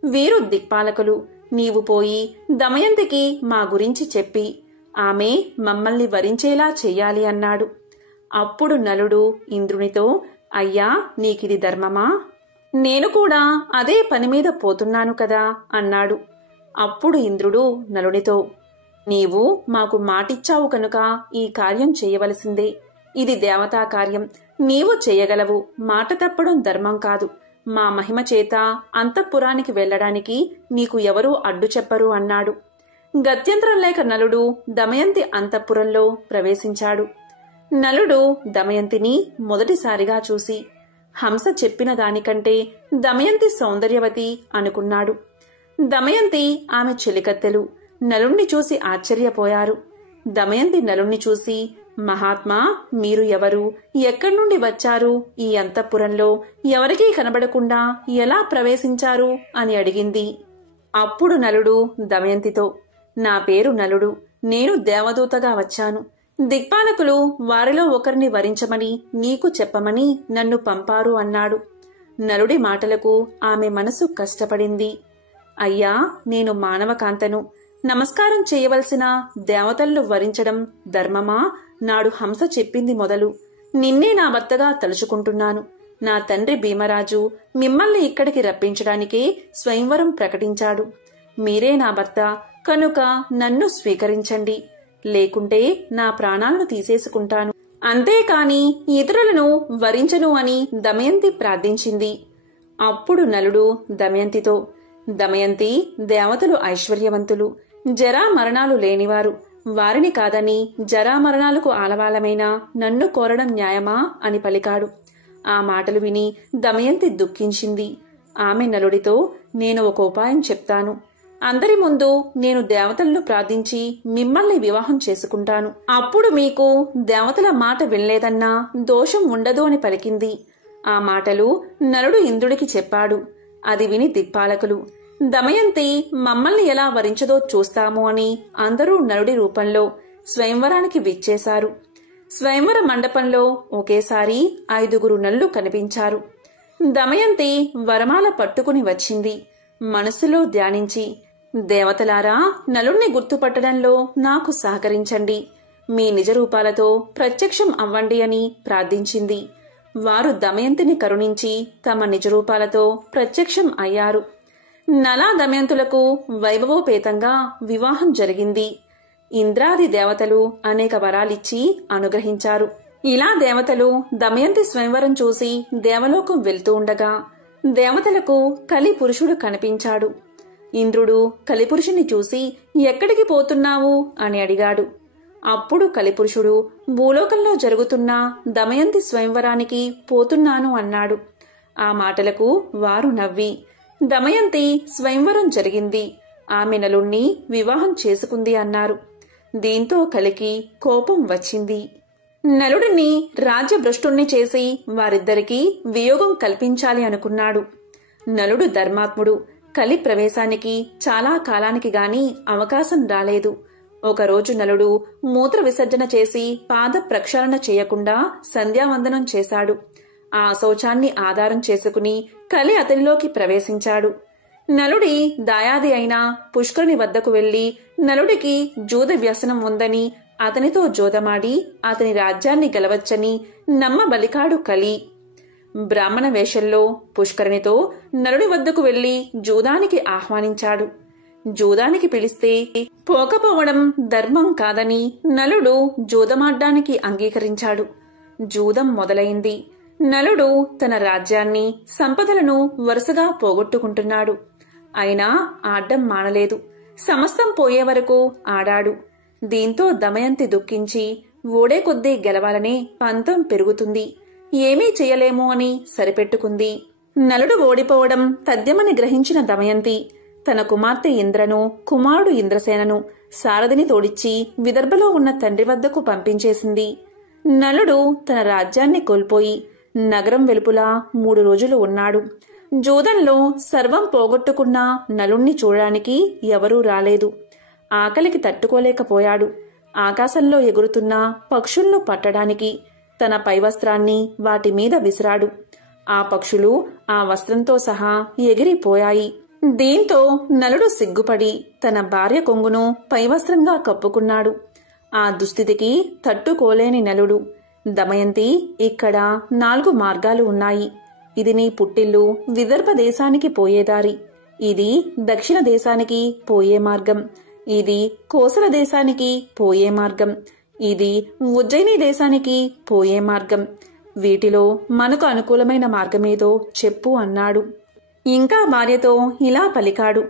వీరు దిక్పాలకులు. నీవు పోయి దమయంతికి మా గురించి చెప్పి ఆమె మమ్మల్ని వరించేలా చెయ్యాలి అన్నాడు. అప్పుడు నలుడు ఇంద్రునితో, అయ్యా, నీకిది ధర్మమా? నేను కూడా అదే పనిమీద పోతున్నాను కదా అన్నాడు. అప్పుడు ఇంద్రుడు నలునితో, నీవు మాకు మాటిచ్చావు కనుక ఈ కార్యం చేయవలసిందే. ఇది దేవతా కార్యం. నీవు చేయగలవు. మాట తప్పడం ధర్మం కాదు. మా మహిమ చేత అంతఃపురానికి వెళ్లడానికి నీకు ఎవరూ అడ్డు చెప్పరు అన్నాడు. గత్యంతరం లేక నలుడు దమయంతి అంతఃపురంలో ప్రవేశించాడు. నలుడు దమయంతిని మొదటిసారిగా చూసి హంస చెప్పిన దానికంటే దమయంతి సౌందర్యవతి అనుకున్నాడు. దమయంతి, ఆమె చెలికత్తెలు నలుణ్ణి చూసి ఆశ్చర్యపోయారు. దమయంతి నలుణ్ణి చూసి, మహాత్మా, మీరు ఎవరు? ఎక్కడి నుండి వచ్చారు? ఈ అంతఃపురంలో ఎవరికీ కనబడకుండా ఎలా ప్రవేశించారు అని అడిగింది. అప్పుడు నలుడు దమయంతితో, నా పేరు నలుడు. నేను దేవదూతగా వచ్చాను. దిక్పాలకులు వారిలో ఒకరిని వరించమని నీకు చెప్పమని నన్ను పంపారు అన్నాడు. నలుడి మాటలకు ఆమె మనసు కష్టపడింది. అయ్యా, నేను మానవకాంతను. నమస్కారం చేయవలసిన దేవతలను వరించడం ధర్మమా? నాడు హంస చెప్పింది మొదలు నిన్నే నా భర్తగా తలుచుకుంటున్నాను. నా తండ్రి భీమరాజు మిమ్మల్ని ఇక్కడికి రప్పించడానికే స్వయంవరం ప్రకటించాడు. మీరే నా భర్త కనుక నన్ను స్వీకరించండి, లేకుంటే నా ప్రాణాలను తీసేసుకుంటాను. అంతేకాని ఇతరులను వరించను అని దమయంతి ప్రార్థించింది. అప్పుడు నలుడు దమయంతితో, దమయంతి, దేవతలు ఐశ్వర్యవంతులు, జరా మరణాలు లేనివారు. వారిని కాదని జరామరణాలకు ఆలవాలమైన నన్ను కోరడం న్యాయమా అని పలికాడు. ఆ మాటలు విని దమయంతి దుఃఖించింది. ఆమె నలుడితో, నేను ఒక ఉపాయం చెప్తాను. అందరి ముందు నేను దేవతలను ప్రార్థించి మిమ్మల్ని వివాహం చేసుకుంటాను. అప్పుడు మీకు దేవతల మాట వినలేదన్నా దోషం ఉండదు అని పలికింది. ఆ మాటలు నలుడు ఇంద్రుడికి చెప్పాడు. అది విని దిక్పాలకులు, దమయంతి మమ్మల్ని ఎలా వరించదో చూస్తాము అని అందరూ నలుడి రూపంలో స్వయంవరానికి విచ్చేశారు. స్వయంవర మండపంలో ఒకేసారి 5 నలుడు కనిపించారు. దమయంతి వరమాల పట్టుకుని వచ్చింది. మనసులో ధ్యానించి, దేవతలారా, నలుణ్ణి గుర్తుపట్టడంలో నాకు సహకరించండి, మీ నిజ రూపాలతో ప్రత్యక్షం అవ్వండి అని ప్రార్థించింది. వారు దమయంతిని కరుణించి తమ నిజరూపాలతో ప్రత్యక్షం అయ్యారు. నలా దమయంతులకు వైభవోపేతంగా వివాహం జరిగింది. ఇంద్రాది దేవతలు అనేక వరాలిచ్చి అనుగ్రహించారు. ఇలా దేవతలు దమయంతి స్వయంవరం చూసి దేవలోకం వెళ్తూ ఉండగా దేవతలకు కలి పురుషుడు కనిపించాడు. ఇంద్రుడు కలిపురుషుని చూసి, ఎక్కడికి పోతున్నావు అని అడిగాడు. అప్పుడు కలిపురుషుడు, భూలోకంలో జరుగుతున్న దమయంతి స్వయంవరానికి పోతున్నాను అన్నాడు. ఆ మాటలకు వారు నవ్వి, దమయంతి స్వయంవరం జరిగింది, ఆమె నలుణ్ణి వివాహం చేసుకుంది అన్నారు. దీంతో కలికి కోపం వచ్చింది. నలుడిని రాజ్యభ్రష్టుణ్ణి చేసి వారిద్దరికీ వియోగం కల్పించాలి అనుకున్నాడు. నలుడు ధర్మాత్ముడు. కలి ప్రవేశానికి చాలా కాలానికి గాని అవకాశం రాలేదు. ఒకరోజు నలుడు మూత్ర విసర్జన చేసి పాద ప్రక్షాళన చేయకుండా సంధ్యావందనం చేశాడు. ఆ శౌచాన్ని ఆధారం చేసుకుని కలి అతనిలోకి ప్రవేశించాడు. నలుడి దాయాది అయిన పుష్కరుని వద్దకు వెళ్లి నలుడికి జూద వ్యసనం ఉందని అతనితో జోదమాడి అతని రాజ్యాన్ని గెలవచ్చని నమ్మబలికాడు కలి. బ్రాహ్మణ వేషంలో పుష్కరునితో నలుడి వద్దకు వెళ్లి జూదానికి ఆహ్వానించాడు. జూదానికి పిలిస్తే పోకపోవడం ధర్మం కాదని నలుడు జూదమాడ్డానికి అంగీకరించాడు. జూదం మొదలైంది. నలుడు తన రాజ్యాన్ని, సంపదలను వరుసగా పోగొట్టుకుంటున్నాడు. అయినా ఆడ్డం మానలేదు. సమస్తం పోయే వరకు ఆడాడు. దీంతో దమయంతి దుఃఖించి, ఓడే కొద్దీ గెలవాలనే పంతం పెరుగుతుంది, ఏమీ చెయ్యలేము అని సరిపెట్టుకుంది. నలుడు ఓడిపోవడం తథ్యమని గ్రహించిన దమయంతి తన కుమార్తె ఇంద్రను, కుమారుడు ఇంద్రసేనను సారథిని తోడిచ్చి విదర్భలో ఉన్న తండ్రి వద్దకు పంపించేసింది. నలుడు తన రాజ్యాన్ని కోల్పోయి నగరం వెలుపులా 3 రోజులు ఉన్నాడు. జూదంలో సర్వం పోగొట్టుకున్న నలుణ్ణి చూడడానికి ఎవరూ రాలేదు. ఆకలికి తట్టుకోలేకపోయాడు. ఆకాశంలో ఎగురుతున్న పక్షులను పట్టడానికి తన పైవస్త్రాన్ని వాటి మీద విసిరాడు. ఆ పక్షులు ఆ వస్త్రంతో సహా ఎగిరిపోయాయి. దీంతో నలుడు సిగ్గుపడి తన భార్య కొంగును పైవస్త్రంగా కప్పుకున్నాడు. ఆ దుస్థితికి తట్టుకోలేని నలుడు, దమయంతి, ఇక్కడ 4 మార్గాలు ఉన్నాయి. ఇది నీ పుట్టిల్లు విదర్భ దేశానికి పోయేదారి, ఇది దక్షిణ దేశానికి పోయే మార్గం, ఇది కోసల దేశానికి పోయే మార్గం, ఇది ఉజ్జయిని దేశానికి పోయే మార్గం. వీటిలో మనకు అనుకూలమైన మార్గమేదో చెప్పు అన్నాడు. ఇంకా భార్యతో ఇలా పలికాడు,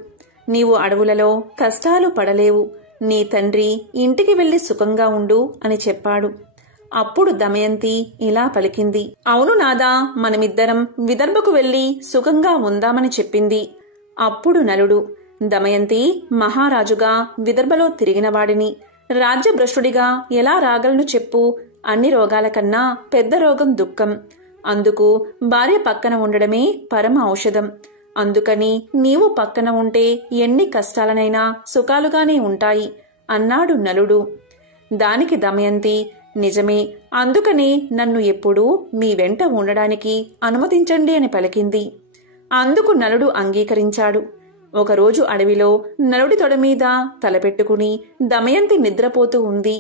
నీవు అడవులలో కష్టాలు పడలేవు, నీ తండ్రి ఇంటికి వెళ్లి సుఖంగా ఉండు అని చెప్పాడు. అప్పుడు దమయంతి ఇలా పలికింది, అవును నాదా, మనమిద్దరం విదర్భకు వెళ్లి సుఖంగా ఉందామని చెప్పింది. అప్పుడు నలుడు, దమయంతి, మహారాజుగా విదర్భలో తిరిగినవాడిని, రాజ్యభ్రష్టుడిగా ఎలా రాగలను చెప్పు? అన్ని రోగాల కన్నా పెద్ద రోగం దుఃఖం. అందుకు భార్య పక్కన ఉండడమే పరమ ఔషధం. అందుకని నీవు పక్కన ఉంటే ఎన్ని కష్టాలనైనా సుఖాలుగానే ఉంటాయి అన్నాడు నలుడు. దానికి దమయంతి, నిజమే, అందుకని నన్ను ఎప్పుడూ మీ వెంట ఉండడానికి అనుమతించండి అని పలికింది. అందుకు నలుడు అంగీకరించాడు. ఒకరోజు అడవిలో నలుడి తొడమీద తలపెట్టుకుని దమయంతి నిద్రపోతూ ఉంది.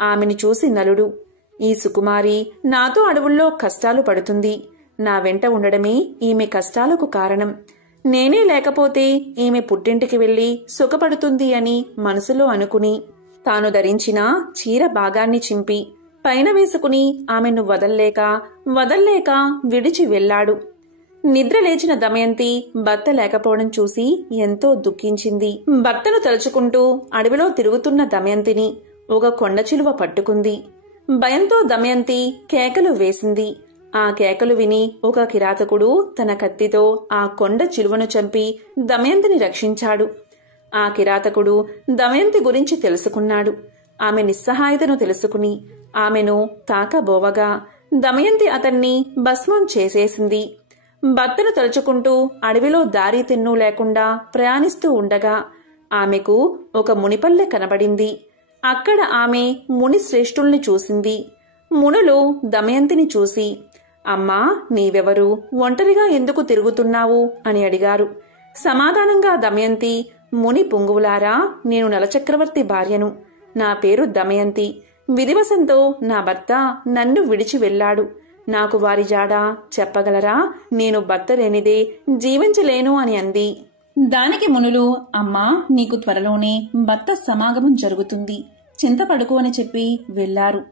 ఆమెను చూసి నలుడు, ఈ సుకుమారి నాతో అడవుల్లో కష్టాలు పడుతుంది, నా వెంట ఉండడమే ఈమె కష్టాలకు కారణం, నేనే లేకపోతే ఈమె పుట్టింటికి వెళ్లి సుఖపడుతుంది అని మనసులో అనుకుని తాను ధరించిన చీర భాగాన్ని చింపి పైన వేసుకుని ఆమెను వదల్లేక విడిచి వెళ్లాడు. నిద్ర లేచిన దమయంతి భర్త లేకపోవడం చూసి ఎంతో దుఃఖించింది. భర్తను తలుచుకుంటూ అడవిలో తిరుగుతున్న దమయంతిని ఒక కొండ చిలువ పట్టుకుంది. భయంతో దమయంతి కేకలు వేసింది. ఆ కేకలు విని ఒక కిరాతకుడు తన కత్తితో ఆ కొండ చిలువను చంపి దమయంతిని రక్షించాడు. ఆ కిరాతకుడు దమయంతి గురించి తెలుసుకున్నాడు. ఆమె నిస్సహాయతను తెలుసుకుని ఆమెను తాకబోవగా దమయంతి అతన్ని భస్మం చేసేసింది. భర్తను తలుచుకుంటూ అడవిలో దారి తెన్ను లేకుండా ప్రయాణిస్తూ ఉండగా ఆమెకు ఒక మునిపల్లె కనబడింది. అక్కడ ఆమె ముని శ్రేష్ఠుల్ని చూసింది. మునులు దమయంతిని చూసి, అమ్మా, నీవెవరు, ఒంటరిగా ఎందుకు తిరుగుతున్నావు అని అడిగారు. సమాధానంగా దమయంతి, ముని పుంగువులారా, నేను నలచక్రవర్తి భార్యను. నా పేరు దమయంతి. విధివశంతో నా భర్త నన్ను విడిచి వెళ్ళాడు. నాకు వారి జాడ చెప్పగలరా? నేను భర్త లేనిదే జీవించలేను అని అంది. దానికి మునులు, అమ్మా, నీకు త్వరలోనే భర్త సమాగమం జరుగుతుంది, చింతపడుకు అని చెప్పి వెళ్లారు.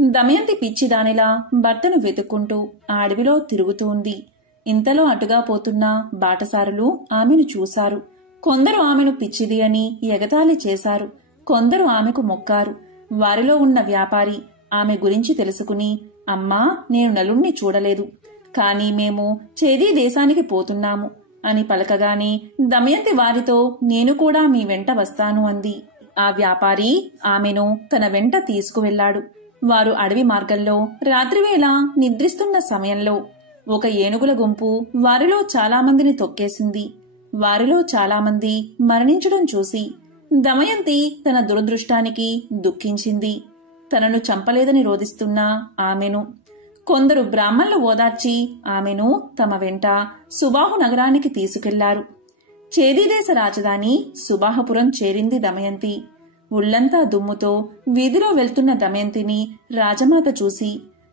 దమయంతి పిచ్చిదానిలా భర్తను వెతుక్కుంటూ ఆ అడవిలో తిరుగుతూ ఉంది. ఇంతలో అటుగా పోతున్న బాటసారులు ఆమెను చూశారు. కొందరు ఆమెను పిచ్చిది అని ఎగతాళి చేశారు. కొందరు ఆమెకు మొక్కారు. వారిలో ఉన్న వ్యాపారి ఆమె గురించి తెలుసుకుని, అమ్మా, నేను నలుణ్ణి చూడలేదు, కాని మేము చేదీ దేశానికి పోతున్నాము అని పలకగానే దమయంతి వారితో, నేను కూడా మీ వెంట వస్తాను అంది. ఆ వ్యాపారి ఆమెను తన వెంట తీసుకువెళ్లాడు. వారు అడవి మార్గంలో రాత్రివేళ నిద్రిస్తున్న సమయంలో ఒక ఏనుగుల గుంపు వారిలో చాలామందిని తొక్కేసింది. వారిలో చాలామంది మరణించడం చూసి దమయంతి తన దురదృష్టానికి దుఃఖించింది. తనను చంపలేదని రోదిస్తున్న ఆమెను కొందరు బ్రాహ్మణులు ఓదార్చి ఆమెను తమ వెంట సుబాహు నగరానికి తీసుకెళ్లారు. చేదీదేశ రాజధాని సుబాహపురం చేరింది దమయంతి. ఉళ్లంతా దుమ్ముతో వీధిలో వెళ్తున్న దమయంతిని రాజమాత చూసి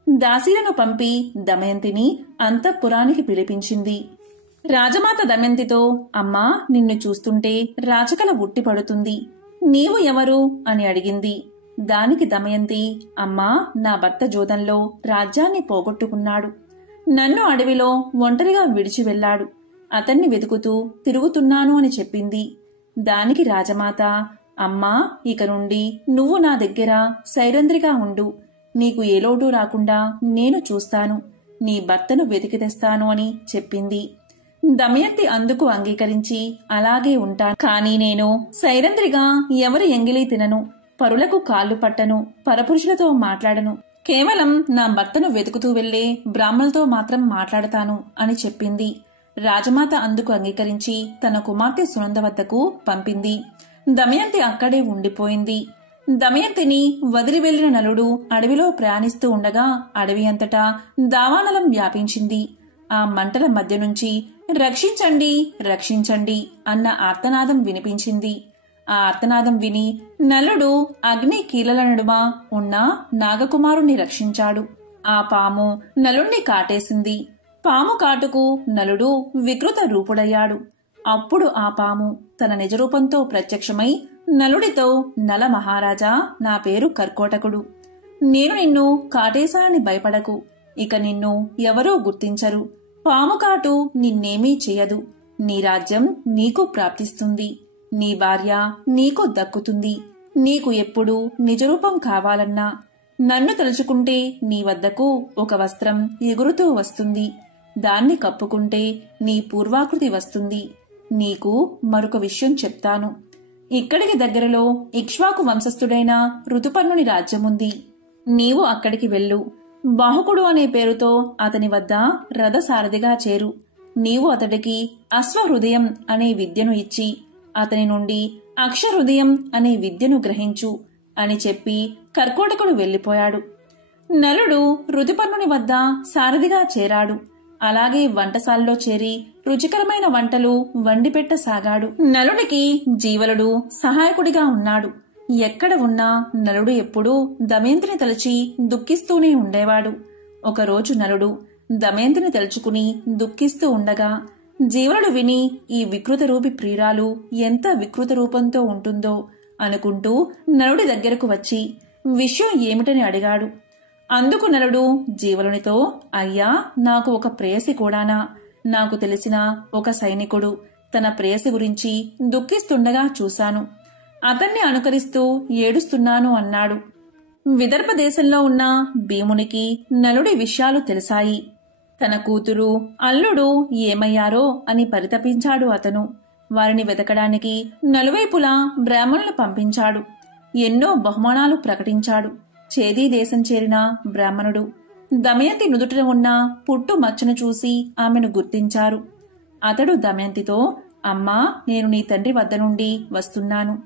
దాసీలను పంపి దమయంతిని అంతఃపురానికి పిలిపించింది. రాజమాత దమయంతితో, అమ్మా, నిన్ను చూస్తుంటే రాచకల ఉట్టిపడుతుంది. నీవు ఎవరు అని అడిగింది. దానికి దమయంతి, అమ్మా, నా భర్త జోదంలో రాజ్యాన్ని పోగొట్టుకున్నాడు. నన్ను అడవిలో ఒంటరిగా విడిచి వెళ్లాడు. అతన్ని వెతుకుతూ తిరుగుతున్నాను అని చెప్పింది. దానికి రాజమాత, అమ్మా, ఇక నుండి నువ్వు నా దగ్గర సైరంధ్రిగా ఉండు. నీకు ఏ లోటు రాకుండా నేను చూస్తాను. నీ భర్తను వెతికి తెస్తాను అని చెప్పింది. దమయంతి అందుకు అంగీకరించి, అలాగే ఉంటాను, కానీ నేను సైరంధ్రిగా ఎవరి ఎంగిలి తినను, పరులకు కాళ్ళు పట్టను, పరపురుషులతో మాట్లాడను. కేవలం నా భర్తను వెతుకుతూ వెళ్లే బ్రాహ్మణులతో మాత్రం మాట్లాడతాను అని చెప్పింది. రాజమాత అందుకు అంగీకరించి తన కుమార్తె సునంద వద్దకు పంపింది. దమయంతి అక్కడే ఉండిపోయింది. దమయంతిని వదిలి వెళ్లిన నలుడు అడవిలో ప్రయాణిస్తూ ఉండగా అడవి అంతటా దావానలం వ్యాపించింది. ఆ మంటల మధ్య నుంచి రక్షించండి, రక్షించండి అన్న ఆర్తనాదం వినిపించింది. ఆ ఆర్తనాదం విని నలుడు అగ్ని కీలల నడుమ ఉన్న నాగకుమారుణ్ణి రక్షించాడు. ఆ పాము నలుణ్ణి కాటేసింది. పాము కాటుకు నలుడు వికృత రూపుడయ్యాడు. అప్పుడు ఆ పాము తన నిజరూపంతో ప్రత్యక్షమై నలుడితో, నల మహారాజా, నా పేరు కర్కోటకుడు. నేను నిన్ను కాటేశానని భయపడకు. ఇక నిన్ను ఎవరూ గుర్తించరు. పాము కాటు నిన్నేమీ చెయ్యదు. నీ రాజ్యం నీకు ప్రాప్తిస్తుంది. నీ భార్య నీకు దక్కుతుంది. నీకు ఎప్పుడు నిజరూపం కావాలన్నా నన్ను తలుచుకుంటే నీ వద్దకు ఒక వస్త్రం ఎగురుతూ వస్తుంది. దాన్ని కప్పుకుంటే నీ పూర్వాకృతి వస్తుంది. నీకు మరొక విషయం చెప్తాను. ఇక్కడికి దగ్గరలో ఇక్ష్వాకు వంశస్థుడైన ఋతుపర్ణుని రాజ్యముంది. నీవు అక్కడికి వెళ్ళు. బాహుకుడు అనే పేరుతో అతని వద్ద రథసారథిగా చేరు. నీవు అతడికి అశ్వహృదయం అనే విద్యను ఇచ్చి అతని నుండి అక్షహృదయం అనే విద్యను గ్రహించు అని చెప్పి కర్కోటకుడు వెళ్లిపోయాడు. నలుడు ఋతుపర్ణుని వద్ద సారథిగా చేరాడు. అలాగే వంటశాలలో చేరి రుచికరమైన వంటలు వండిపెట్టసాగాడు. నలుడికి జీవలుడు సహాయకుడిగా ఉన్నాడు. ఎక్కడ ఉన్నా నలుడు ఎప్పుడూ దమయంతిని తలచి దుఃఖిస్తూనే ఉండేవాడు. ఒకరోజు నలుడు దమయంతిని తలుచుకుని దుఃఖిస్తూ ఉండగా జీవలుడు విని, ఈ వికృత రూపి ప్రియురాలు ఎంత వికృత రూపంతో ఉంటుందో అనుకుంటూ నలుడి దగ్గరకు వచ్చి విషయం ఏమిటని అడిగాడు. అందుకు నలుడు జీవలునితో, అయ్యా, నాకు ఒక ప్రేయసి కూడానా? నాకు తెలిసిన ఒక సైనికుడు తన ప్రేయసి గురించి దుఃఖిస్తుండగా చూశాను. అతన్ని అనుకరిస్తూ ఏడుస్తున్నాను అన్నాడు. విదర్భ దేశంలో ఉన్న భీమునికి నలుడి విషయాలు తెలిసాయి. తన కూతురు, అల్లుడు ఏమయ్యారో అని పరితపించాడు అతను. వారిని వెతకడానికి నలువైపులా బ్రాహ్మణులు పంపించాడు. ఎన్నో బహుమానాలు ప్రకటించాడు. చేదీ దేశం చేరిన బ్రాహ్మణుడు దమయంతి నుదుటిన ఉన్న పుట్టు మచ్చను చూసి ఆమెను గుర్తించారు. అతడు దమయంతితో, అమ్మా, నేను నీ తండ్రి వద్ద నుండి వస్తున్నాను.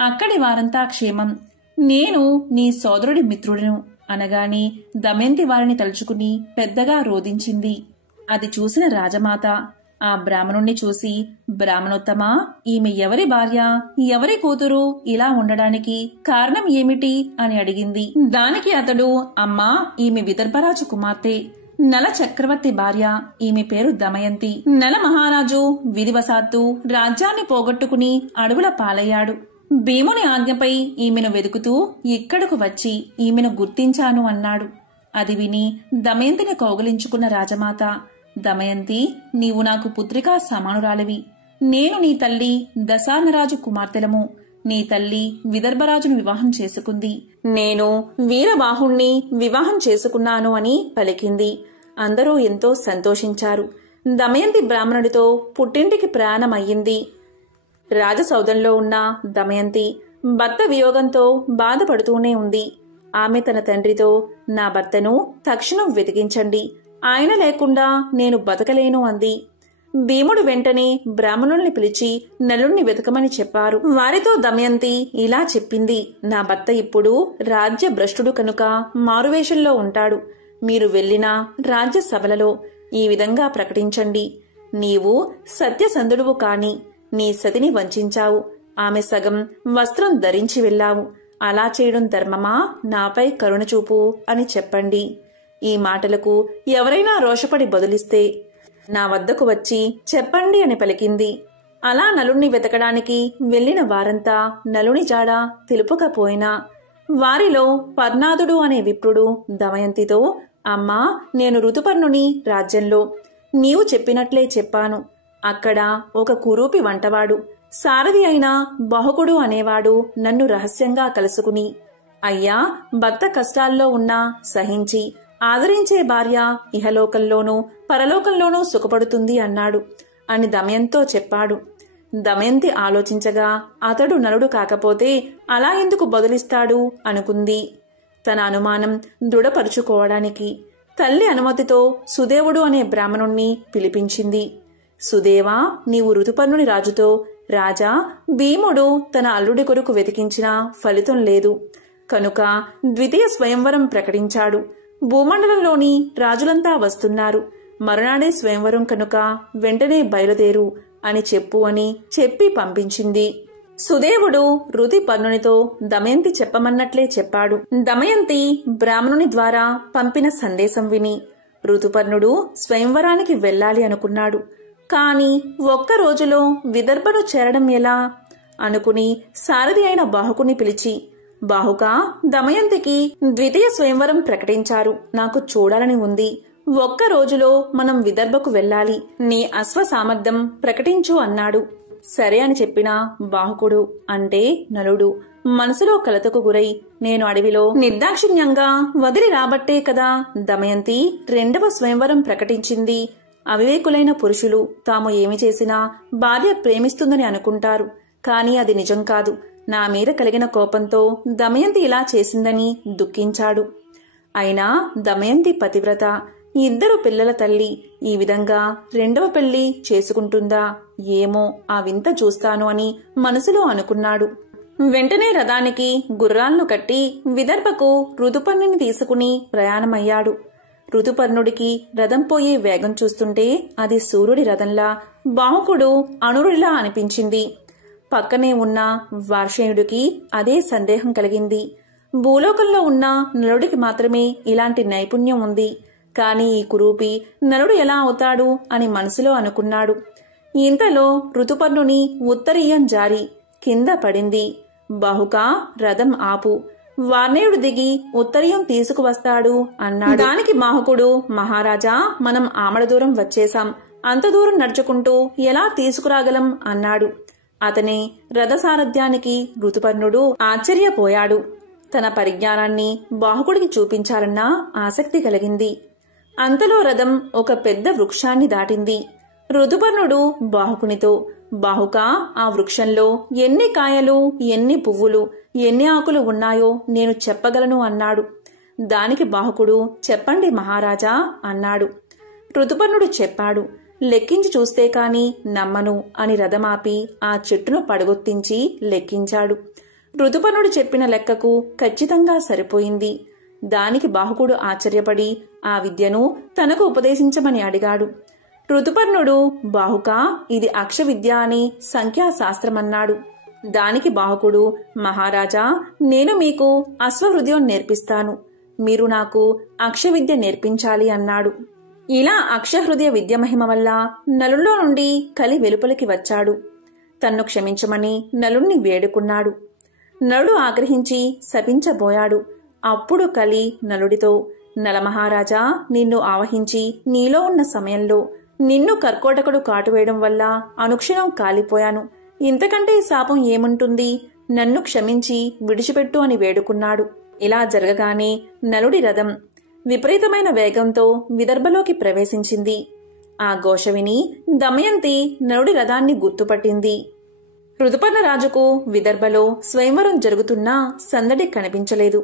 అక్కడి వారంతా క్షేమం. నేను నీ సోదరుడి మిత్రుడను అనగానే దమయంతి వారిని తలుచుకుని పెద్దగా రోదించింది. అది చూసిన రాజమాత ఆ బ్రాహ్మణుణ్ణి చూసి, బ్రాహ్మణోత్తమా, ఈమె ఎవరి భార్య, ఎవరి కూతురు, ఇలా ఉండడానికి కారణం ఏమిటి అని అడిగింది. దానికి అతడు, అమ్మా, ఈమె విదర్భరాజు కుమార్తె, నల చక్రవర్తి భార్య. ఈమె పేరు దమయంతి. నల మహారాజు విధివశాత్తు రాజ్యాన్ని పోగొట్టుకుని అడవుల పాలయ్యాడు. భీముని ఆజ్ఞపై ఈమెను వెతుకుతూ ఇక్కడకు వచ్చి ఈమెను గుర్తించాను అన్నాడు. అది విని దమయంతిని కౌగిలించుకున్న రాజమాత, దమయంతి, నీవు నాకు పుత్రికా సమానురాలివి. నేను నీ తల్లి దశార్ణరాజు కుమార్తెలము. నీ తల్లి విదర్భరాజును వివాహం చేసుకుంది. నేను వీరబాహుణ్ణి వివాహం చేసుకున్నాను అని పలికింది. అందరూ ఎంతో సంతోషించారు. దమయంతి బ్రాహ్మణుడితో పుట్టింటికి ప్రయాణమయ్యింది. రాజసౌధంలో ఉన్న దమయంతి భర్త వియోగంతో బాధపడుతూనే ఉంది. ఆమె తన తండ్రితో, నా భర్తను తక్షణం వెతికించండి, ఆయన లేకుండా నేను బతకలేను అంది. భీముడు వెంటనే బ్రాహ్మణుల్ని పిలిచి నలుణ్ణి వెతకమని చెప్పారు. వారితో దమయంతి ఇలా చెప్పింది, నా భర్త ఇప్పుడు రాజ్య భ్రష్టుడు కనుక మారువేషంలో ఉంటాడు. మీరు వెళ్లినా రాజ్య సభలలో ఈ విధంగా ప్రకటించండి, నీవు సత్యసంధుడువు కాని నీ సతిని వంచావు. ఆమె సగం వస్త్రం ధరించి వెళ్లావు. అలా చేయడం ధర్మమా? నాపై కరుణ చూపు అని చెప్పండి. ఈ మాటలకు ఎవరైనా రోషపడి బదులిస్తే నా వద్దకు వచ్చి చెప్పండి అని పలికింది. అలా నలుణ్ణి వెతకడానికి వెళ్లిన వారంతా నలుని జాడ తెలుపకపోయినా వారిలో పర్ణాదుడు అనే విప్రుడు దమయంతితో, అమ్మా, నేను ఋతుపర్ణుని రాజ్యంలో నీవు చెప్పినట్లే చెప్పాను. అక్కడ ఒక కురూపి వంటవాడు, సారథి అయిన బహుకుడు అనేవాడు నన్ను రహస్యంగా కలుసుకుని, అయ్యా, భర్త కష్టాల్లో ఉన్నా సహించి ఆదరించే భార్య ఇహలోకంలోనూ పరలోకంలోనూ సుఖపడుతుంది అన్నాడు అని దమయంతో చెప్పాడు. దమయంతి ఆలోచించగా అతడు నలుడు కాకపోతే అలా ఎందుకు బదులిస్తాడు అనుకుంది. తన అనుమానం దృఢపరుచుకోవడానికి తల్లి అనుమతితో సుదేవుడు అనే బ్రాహ్మణుణ్ణి పిలిపించింది. సుదేవా, నీవు ఋతుపర్ణుని రాజుతో, రాజా, భీముడు తన అల్లుడి కొరకు వెతికించినా ఫలితం లేదు కనుక ద్వితీయ స్వయంవరం ప్రకటించాడు. భూమండలంలోని రాజులంతా వస్తున్నారు. మరునాడే స్వయంవరం కనుక వెంటనే బయలుదేరు అని చెప్పు అని చెప్పి పంపించింది. సుదేవుడు ఋతుపర్ణునితో దమయంతి చెప్పమన్నట్లే చెప్పాడు. దమయంతి బ్రాహ్మణుని ద్వారా పంపిన సందేశం విని ఋతుపర్ణుడు స్వయంవరానికి వెళ్లాలి అనుకున్నాడు. కాని ఒక్క రోజులో విదర్భను చేరడం ఎలా అనుకుని సారథి అయిన బాహుకుని పిలిచి, బాహుకా, దమయంతికి ద్వితీయ స్వయంవరం ప్రకటించారు. నాకు చూడాలని ఉంది. ఒక్క రోజులో మనం విదర్భకు వెళ్లాలి. నీ అశ్వ సామర్థ్యం ప్రకటించు అన్నాడు. సరే అని చెప్పిన బాహుకుడు అంటే నలుడు మనసులో కలతకు గురై, నేను అడవిలో నిర్దాక్షిణ్యంగా వదిలి రాబట్టే కదా దమయంతి రెండవ స్వయంవరం ప్రకటించింది. అవివేకులైన పురుషులు తాము ఏమి చేసినా భార్య ప్రేమిస్తుందని అనుకుంటారు. కాని అది నిజం కాదు. నా మీద కలిగిన కోపంతో దమయంతి ఇలా చేసిందని దుఃఖించాడు. అయినా దమయంతి పతివ్రత, ఇద్దరు పిల్లల తల్లి ఈ విధంగా రెండవ పెళ్లి చేసుకుంటుందా ఏమో, ఆ వింత చూస్తాను అని మనసులో అనుకున్నాడు. వెంటనే రథానికి గుర్రాలను కట్టి విదర్భకు ఋతుపర్ణుని తీసుకుని ప్రయాణమయ్యాడు. ఋతుపర్ణుడికి రథం పోయే వేగం చూస్తుంటే అది సూర్యుడి రథంలా, బాహుకుడు అణురుడిలా అనిపించింది. పక్కనే ఉన్న వార్షేయుడికి అదే సందేహం కలిగింది. భూలోకంలో ఉన్న నలుడికి మాత్రమే ఇలాంటి నైపుణ్యం ఉంది. కాని ఈ కురూపి నలుడు ఎలా అవుతాడు అని మనసులో అనుకున్నాడు. ఇంతలో ఋతుపర్ణుని ఉత్తరీయం జారి కింద పడింది. బాహుకా, రథం ఆపు, వార్ణేయుడు దిగి ఉత్తరీయం తీసుకువస్తాడు అన్నాడు. దానికి బాహుకుడు, మహారాజా, మనం ఆమడ దూరం వచ్చేశాం. అంత దూరం నడుచుకుంటూ ఎలా తీసుకురాగలం అన్నాడు. అతని రథసారథ్యానికి ఋతుపర్ణుడు ఆశ్చర్యపోయాడు. తన పరిజ్ఞానాన్ని బాహుకుడికి చూపించాలన్న ఆసక్తి కలిగింది. అంతలో రథం ఒక పెద్ద వృక్షాన్ని దాటింది. ఋతుపర్ణుడు బాహుకునితో, బాహుకా, ఆ వృక్షంలో ఎన్ని కాయలు, ఎన్ని పువ్వులు, ఎన్ని ఆకులు ఉన్నాయో నేను చెప్పగలను అన్నాడు. దానికి బాహుకుడు చెప్పండి మహారాజా అన్నాడు. ఋతుపర్ణుడు చెప్పాడు. లెక్కించి చూస్తే కాని నమ్మను అని రథమాపి ఆ చెట్టును పడగొత్తించి లెక్కించాడు. ఋతుపర్ణుడు చెప్పిన లెక్కకు ఖచ్చితంగా సరిపోయింది. దానికి బాహుకుడు ఆశ్చర్యపడి ఆ విద్యను తనకు ఉపదేశించమని అడిగాడు. ఋతుపర్ణుడు బాహుకా, ఇది అక్షవిద్య అని సంఖ్యాశాస్త్రమన్నాడు. దానికి బాహుకుడు, మహారాజా, నేను మీకు అశ్వహృదయం నేర్పిస్తాను, మీరు నాకు అక్షవిద్య నేర్పించాలి అన్నాడు. ఇలా అక్షహృదయ విద్య మహిమ వల్ల నలుల్లో నుండి కలి వెలుపలికి వచ్చాడు. తన్ను క్షమించమని నలుణ్ణి వేడుకున్నాడు. నలుడు ఆగ్రహించి శపించబోయాడు. అప్పుడు కలి నలుడితో, నలమహారాజా, నిన్ను ఆవహించి నీలో ఉన్న సమయంలో నిన్ను కర్కోటకుడు కాటువేయడం వల్ల అనుక్షణం కాలిపోయాను. ఇంతకంటే శాపం ఏముంటుంది? నన్ను క్షమించి విడిచిపెట్టు అని వేడుకున్నాడు. ఇలా జరగగానే నలుడి రథం విపరీతమైన వేగంతో విదర్భలోకి ప్రవేశించింది. ఆ ఘోష విని దమయంతి నలుడి రథాన్ని గుర్తుపట్టింది. ఋతుపర్ణరాజుకు విదర్భలో స్వయంవరం జరుగుతున్నా సందడి కనిపించలేదు.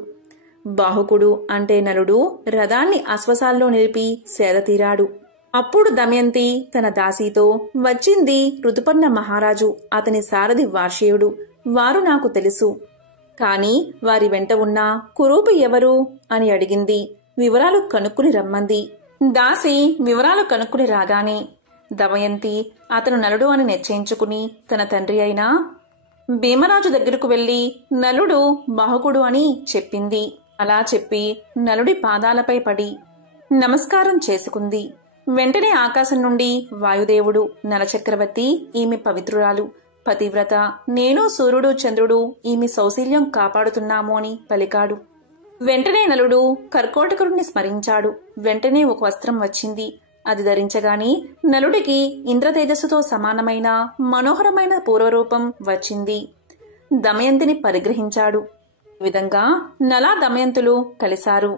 బాహుకుడు అంటే నలుడు రథాన్ని అశ్వసాల్లో నిలిపి సేదతీరాడు. అప్పుడు దమయంతి తన దాసీతో, వచ్చింది ఋతుపర్ణ మహారాజు, అతని సారథి వార్షేయుడు, వారు నాకు తెలుసు. కాని వారి వెంట ఉన్న కురూపి ఎవరు అని అడిగింది. వివరాలు కనుక్కుని రమ్మంది. దాసి వివరాలు కనుక్కుని రాగానే దమయంతి అతను నలుడు అని నిశ్చయించుకుని తన తండ్రి అయిన భీమరాజు దగ్గరకు వెళ్లి నలుడు బాహుకుడు అని చెప్పింది. అలా చెప్పి నలుడి పాదాలపై పడి నమస్కారం చేసుకుంది. వెంటనే ఆకాశం నుండి వాయుదేవుడు, నలచక్రవర్తి, ఈమె పవిత్రురాలు, పతివ్రత, నేను సూర్యుడు చంద్రుడు ఈమె సౌశీల్యం కాపాడుతున్నాము అని పలికాడు. వెంటనే నలుడు కర్కోటకుడిని స్మరించాడు. వెంటనే ఒక వస్త్రం వచ్చింది. అది ధరించగాని నలుడికి ఇంద్రతేజస్సుతో సమానమైన మనోహరమైన పూర్వరూపం వచ్చింది. దమయంతిని పరిగ్రహించాడు. ఈ విధంగా నలా దమయంతులు కలిశారు.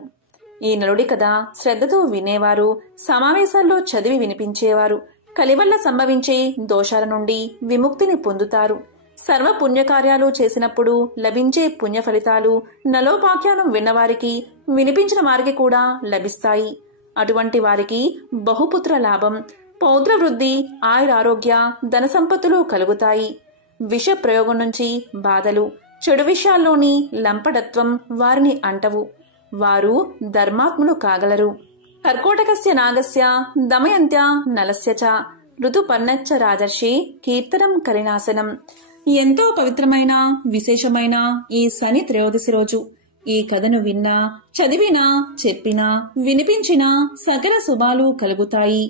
ఈ నలుడి కథ శ్రద్ధతో వినేవారు, సమావేశాల్లో చదివి వినిపించేవారు కలివల్ల సంభవించే దోషాల నుండి విముక్తిని పొందుతారు. సర్వ పుణ్యకార్యాలు చేసినప్పుడు లభించే పుణ్య ఫలితాలు నలోపాఖ్యానం విన్నవారికి, వినిపించిన వారికి కూడా లభిస్తాయి. అటువంటి వారికి బహుపుత్ర లాభం, పౌత్ర వృద్ధి, ఆయురారోగ్య, ధన సంపత్తులు కలుగుతాయి. విష ప్రయోగం నుంచి బాధలు, చెడు విషయాల్లోని లంపటత్వం వారిని అంటవు. వారు ధర్మాత్ములు కాగలరు. కర్కోటకస్య నాగస్య దమయంత్య నలస్య చ ఋతుపర్ణచ్చ రాజర్షి కీర్తనం కలినాశనం. ఎంతో పవిత్రమైన విశేషమైన ఈ శని త్రయోదశి రోజు ఈ కథను విన్నా, చదివినా, చెప్పినా, వినిపించినా సకల శుభాలు కలుగుతాయి.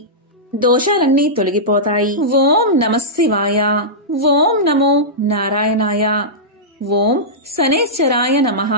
దోషాలన్నీ తొలగిపోతాయి. ఓం నమః శివాయ. ఓం నమో నారాయణాయ. ఓం శనేశ్వరాయ నమః.